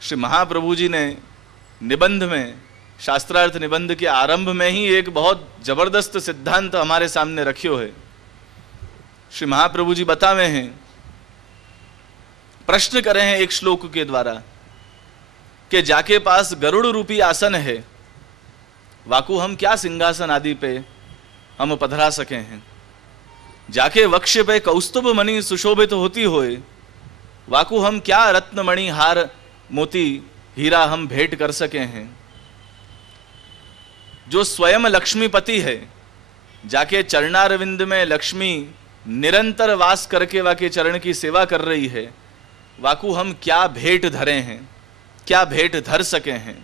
श्री महाप्रभु जी ने निबंध में, शास्त्रार्थ निबंध के आरंभ में ही एक बहुत जबरदस्त सिद्धांत हमारे सामने रखियो है। श्री महाप्रभु जी बतावे हैं, प्रश्न करे हैं एक श्लोक के द्वारा कि जाके पास गरुड़ रूपी आसन है, वाकू हम क्या सिंहासन आदि पे हम पधरा सके हैं। जाके वक्ष पे कौस्तुभ मणि सुशोभित होती होए, वाकू हम क्या रत्नमणि हार मोती हीरा हम भेंट कर सके हैं। जो स्वयं लक्ष्मीपति है, जाके चरणारविंद में लक्ष्मी निरंतर वास करके वाके चरण की सेवा कर रही है, वाकू हम क्या भेंट धरे हैं, क्या भेंट धर सके हैं।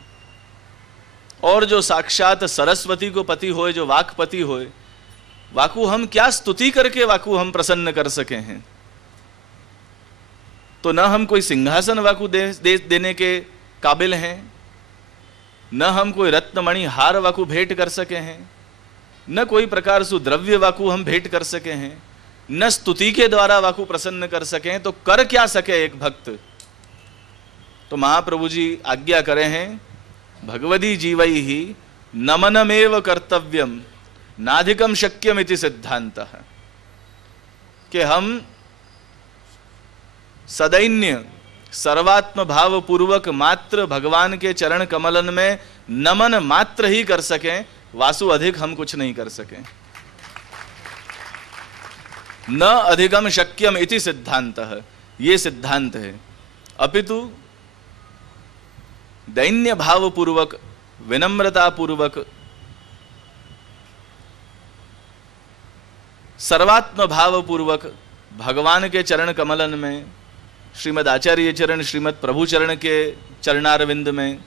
और जो साक्षात सरस्वती को पति होए, जो वाकपति होए, वाकू हम क्या स्तुति करके वाकू हम प्रसन्न कर सके हैं। तो न हम कोई सिंहासन वाकू देने के काबिल हैं, न हम कोई रत्नमणि हार वाकू भेंट कर सके हैं, न कोई प्रकार से द्रव्य वाकू हम भेंट कर सके हैं, न स्तुति के द्वारा वाकु प्रसन्न कर सकें तो कर क्या सके एक भक्त। तो महाप्रभु जी आज्ञा करे हैं, भगवदी जीवई ही नमनमेव कर्तव्यम नाधिकम शक्यमिति सिद्धांतः, कि हम सदैन्य सर्वात्म भाव पूर्वक मात्र भगवान के चरण कमलन में नमन मात्र ही कर सकें, वासु अधिक हम कुछ नहीं कर सकें। न अधिकम शक्यम इति सिद्धांतः, ये सिद्धांत है। अपितु दैन्य भाव पूर्वक, विनम्रता पूर्वक, सर्वात्म भाव पूर्वक भगवान के चरण कमलन में, श्रीमद आचार्य चरण, श्रीमद प्रभु चरण के चरणारविंद में,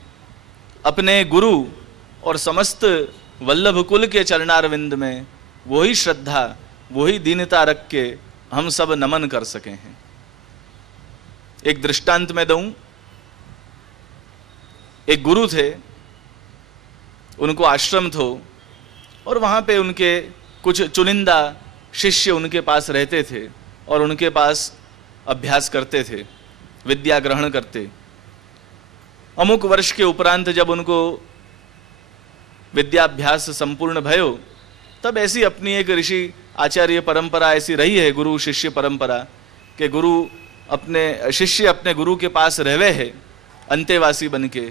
अपने गुरु और समस्त वल्लभ कुल के चरणारविंद में वही श्रद्धा, वही दीनता रख के हम सब नमन कर सके हैं। एक दृष्टांत मैं दूं। एक गुरु थे, उनको आश्रम थो और वहां पे उनके कुछ चुनिंदा शिष्य उनके पास रहते थे और उनके पास अभ्यास करते थे, विद्या ग्रहण करते। अमुक वर्ष के उपरांत जब उनको विद्याभ्यास संपूर्ण भयो, तब ऐसी अपनी एक ऋषि आचार्य परंपरा ऐसी रही है, गुरु शिष्य परंपरा, कि गुरु अपने शिष्य अपने गुरु के पास रहवे है अंतेवासी बन के,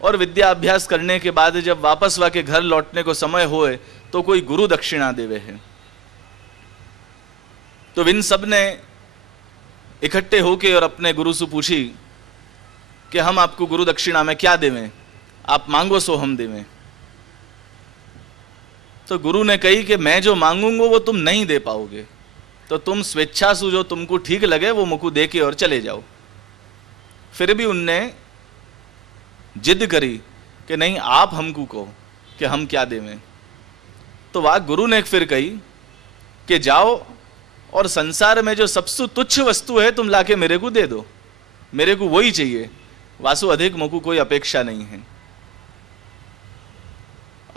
और विद्या अभ्यास करने के बाद जब वापस वाके घर लौटने को समय होए तो कोई गुरु दक्षिणा देवे है। तो इन सब ने इकट्ठे होके और अपने गुरु से पूछी कि हम आपको गुरु दक्षिणा में क्या देवें, आप मांगो सो हम देवें। तो गुरु ने कही कि मैं जो मांगूंगा वो तुम नहीं दे पाओगे, तो तुम स्वेच्छा से जो तुमको ठीक लगे वो मुझको दे के और चले जाओ। फिर भी उनने जिद करी कि नहीं, आप हमको कहो कि हम क्या देवें। तो वह गुरु ने फिर कही कि जाओ और संसार में जो सबसे तुच्छ वस्तु है तुम लाके मेरे को दे दो, मेरे को वही चाहिए, वासु अधिक मुझको कोई अपेक्षा नहीं है।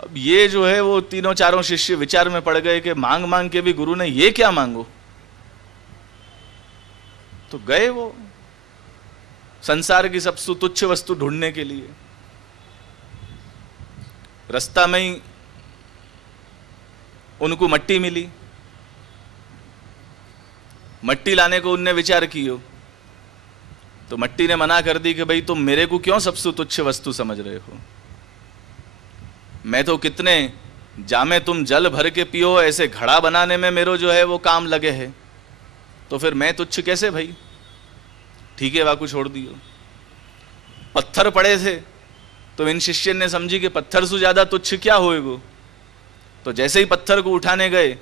अब ये जो है वो तीनों चारों शिष्य विचार में पड़ गए कि मांग मांग के भी गुरु ने ये क्या मांगो। तो गए वो संसार की सबसे तुच्छ वस्तु ढूंढने के लिए। रास्ता में ही उनको मट्टी मिली। मट्टी लाने को उनने विचार कियो, तो मट्टी ने मना कर दी कि भाई तुम मेरे को क्यों सबसे तुच्छ वस्तु समझ रहे हो, मैं तो कितने जामे तुम जल भर के पियो, ऐसे घड़ा बनाने में मेरो जो है वो काम लगे है, तो फिर मैं तुच्छ कैसे भाई। ठीक है, वाकु छोड़ दियो। पत्थर पड़े थे तो इन शिष्य ने समझी कि पत्थर से ज्यादा तुच्छ क्या होएगो। तो जैसे ही पत्थर को उठाने गए,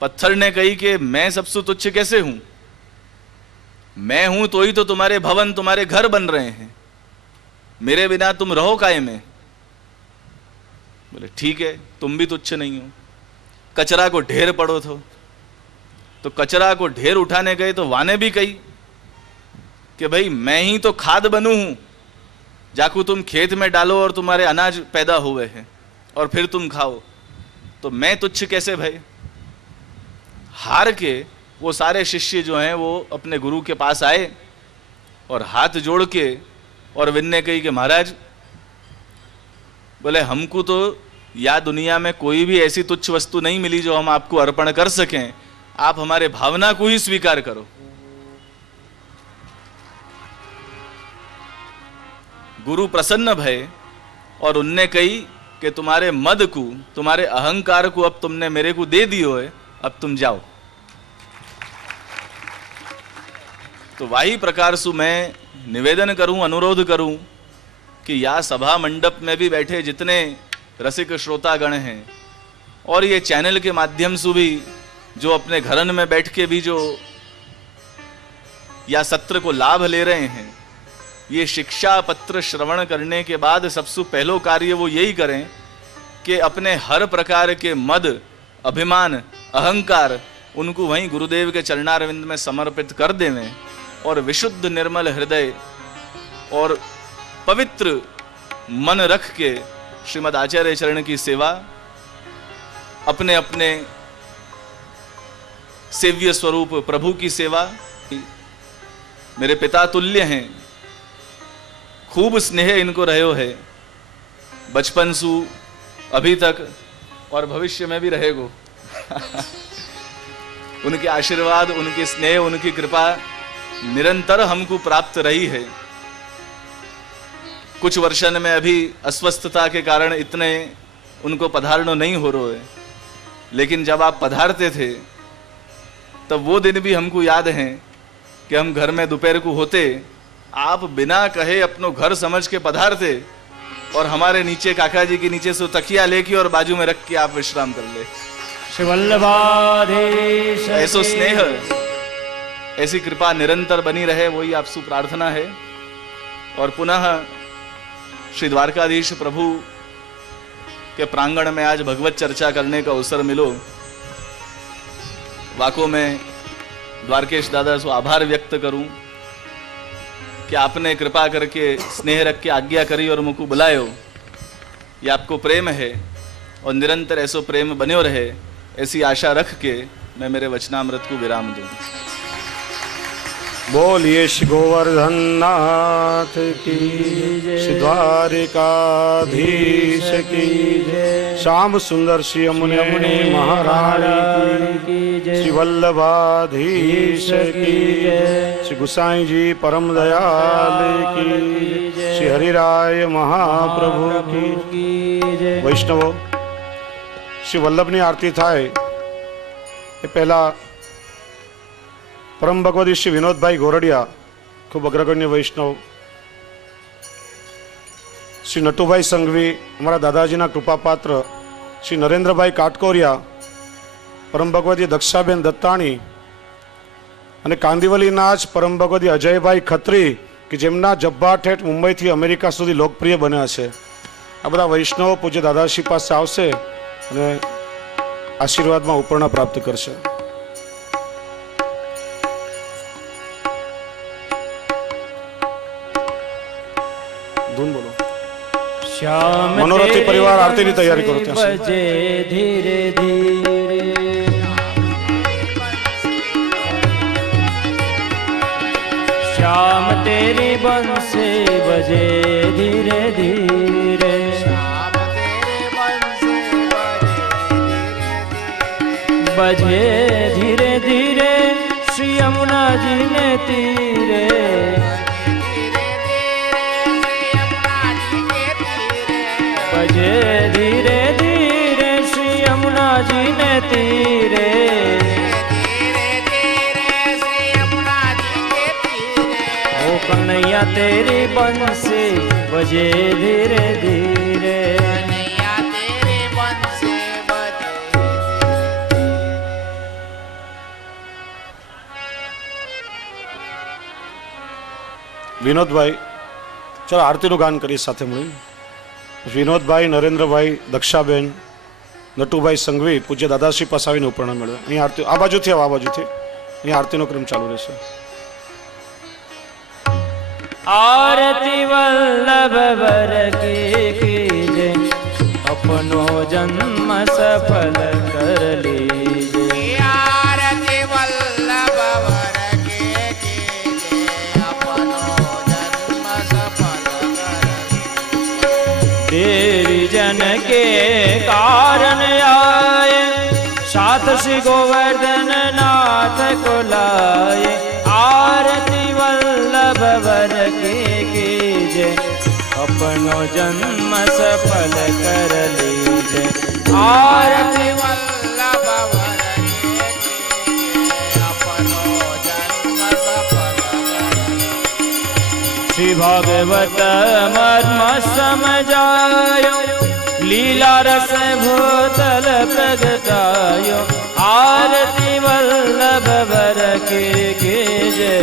पत्थर ने कही कि मैं सबसे तुच्छ कैसे हूं, मैं हूं तो ही तो तुम्हारे भवन, तुम्हारे घर बन रहे हैं, मेरे बिना तुम रहो काहे में। बोले ठीक है, तुम भी तुच्छ नहीं हो। कचरा को ढेर पड़ो तो कचरा को ढेर उठाने गए तो वाने भी कही कि भाई मैं ही तो खाद बनू हूं, जाकू तुम खेत में डालो और तुम्हारे अनाज पैदा हुए हैं और फिर तुम खाओ, तो मैं तुच्छ कैसे भाई। हार के वो सारे शिष्य जो हैं वो अपने गुरु के पास आए और हाथ जोड़ के और विनय कही कि महाराज, बोले हमको तो या दुनिया में कोई भी ऐसी तुच्छ वस्तु नहीं मिली जो हम आपको अर्पण कर सकें, आप हमारे भावना को ही स्वीकार करो। गुरु प्रसन्न भये और उनने कही कि तुम्हारे मद को, तुम्हारे अहंकार को अब तुमने मेरे को दे दियो है, अब तुम जाओ। तो वही प्रकार से मैं निवेदन करूं, अनुरोध करूं कि या सभा मंडप में भी बैठे जितने रसिक श्रोतागण हैं और ये चैनल के माध्यम से भी जो अपने घरन में बैठ के भी जो या सत्र को लाभ ले रहे हैं, ये शिक्षा पत्र श्रवण करने के बाद सबसे पहलो कार्य वो यही करें कि अपने हर प्रकार के मद, अभिमान, अहंकार उनको वहीं गुरुदेव के चरणारविंद में समर्पित कर देवें और विशुद्ध निर्मल हृदय और पवित्र मन रख के श्रीमद आचार्य चरण की सेवा अपने अपने सेव्य स्वरूप प्रभु की सेवा। मेरे पिता तुल्य हैं, खूब स्नेह इनको रहो है, बचपन सु अभी तक और भविष्य में भी रहेगो। उनके आशीर्वाद, उनके स्नेह, उनकी कृपा निरंतर हमको प्राप्त रही है। कुछ वर्षन में अभी अस्वस्थता के कारण इतने उनको पधारना नहीं हो रहा है, लेकिन जब आप पधारते थे तब वो दिन भी हमको याद हैं कि हम घर में दोपहर को होते, आप बिना कहे अपनो घर समझ के पधारते और हमारे नीचे, काका जी के नीचे से तकिया लेके और बाजू में रख के आप विश्राम कर ले। श्री वल्लभाधीश ऐसो स्नेह, ऐसी कृपा निरंतर बनी रहे, वही आपसे प्रार्थना है। और पुनः श्री द्वारकाधीश प्रभु के प्रांगण में आज भगवत चर्चा करने का अवसर मिलो। वाको में द्वारकेश दादा से आभार व्यक्त करूं कि आपने कृपा करके स्नेह रख के आज्ञा करी और मुझको बुलायो। ये आपको प्रेम है और निरंतर ऐसो प्रेम बन्यो रहे, ऐसी आशा रख के मैं मेरे वचनामृत को विराम दूं। बोलिए श्री गोवर्धन नाथ की, श्री द्वारिकाधीश की, श्याम सुंदर श्री यमुने महारानी की, श्री वल्लभाधीश की, श्री गुसाई जी परम दयाल की, श्री हरिराय महाप्रभु की। वैष्णवो, श्री वल्लभनी आरती थाय ए पहला परम भगवती श्री विनोदभाई गोरडिया, खूब अग्रगण्य वैष्णव, श्री नटुभाई संघवी, हमारा दादाजीना कृपापात्र श्री नरेन्द्रभाई काटकोरिया, परम भगवती दक्षाबेन दत्ताणी અને કાંદીવલીના જ પરમ ભગવતી અજયભાઈ ખત્રી કે જેમના જબ્બા ઠેઠ મુંબઈથી અમેરિકા સુધી લોકપ્રિય બન્યા છે। આ બધા વૈષ્ણવો પૂજ્ય દાદાશ્રી પાસે આવશે અને આશીર્વાદમાં ઉપરણા પ્રાપ્ત કરશે। धून बोलो। श्याम मनोरथी परिवार आरती की तैयारी करो ત્યાં સુધી। बजे धीरे धीरे, श्याम तेरी बंसी बजे धीरे धीरे, बजे धीरे धीरे श्री यमुना जी ने तीरे, बजे धीरे धीरे श्री यमुना जी ने तीरे, ओ कन्हैया तेरी बंसी बजे धीरे धीरे, વિનોદભાઈ, ચલો આરતીનું ગાન કરીએ સાથે મળી। વિનોદભાઈ, નરેન્દ્રભાઈ, દક્ષાબેન, નટુભાઈ સંઘવી પૂજ્ય દાદાશ્રી પાસે આવીને ઉપરણા મેળવે। અહીં આરતી આ બાજુથી આવો, આ બાજુથી અહીં આરતીનો ક્રમ ચાલુ રહેશે। आरती वल्लभ वर की कीजे, अपनो जन्म सफल कर लीजे। आरती वल्लभ वर की कीजे, अपनो जन्म सफल कर लीजे। देवी जन के कारण आए, साथ श्री गोवर्धन नाथ को लाए। आरती वल्लभ वर की कीजे, अपनो जन्म सफल कर लीजे। आरती वल्लभ वर की कीजे, अपनो जन्म सफल कर लीजे। श्री भागवत मर्म समझायो, लीला रस भूतल प्रगटायो। आरती वल्लभ वर की कीजे,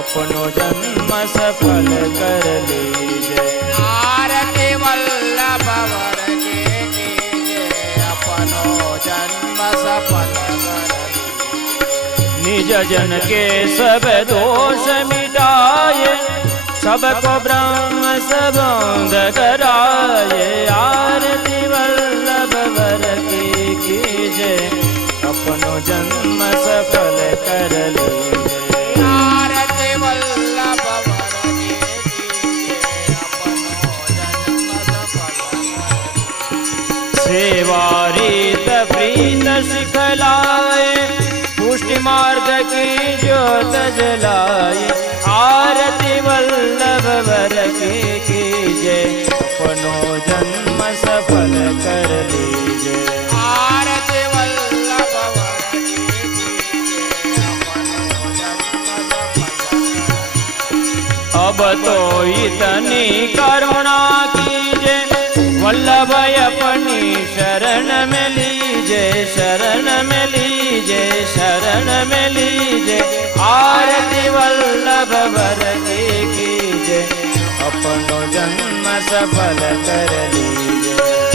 अपनो जन्म सफल कर लीजे। आरती वल्लभ वर की कीजे, अपनो जन्म सफल कर लीजे। निज जन के सब दोष मिटाए, सबको ब्रह्म सबंध कराए। आरती वल्लभ वर की कीजे, अपनो जन्म सफल कर लीजिए। आरती वल्लभ वर के कीजिए अपनो जन्म सफल कर। सेवा रीत प्रीत सिखलाए पुष्टि मार्ग की ज्योत जलाए। आरती वल्लभ वर के कीजिए अपनो जन्म सफल कर लीजिए। आरती वल्लभ वर के कीजिए अपनो जन्म सफल कर। अब तो इतनी करुणा कीजिए वल्लभ अपनी शरण में लीजिए, शरण में लीजिए, शरण में लीजिए। आरती वल्लभ वर की कीजिए अपनो जन्म सफल कर लीजिए।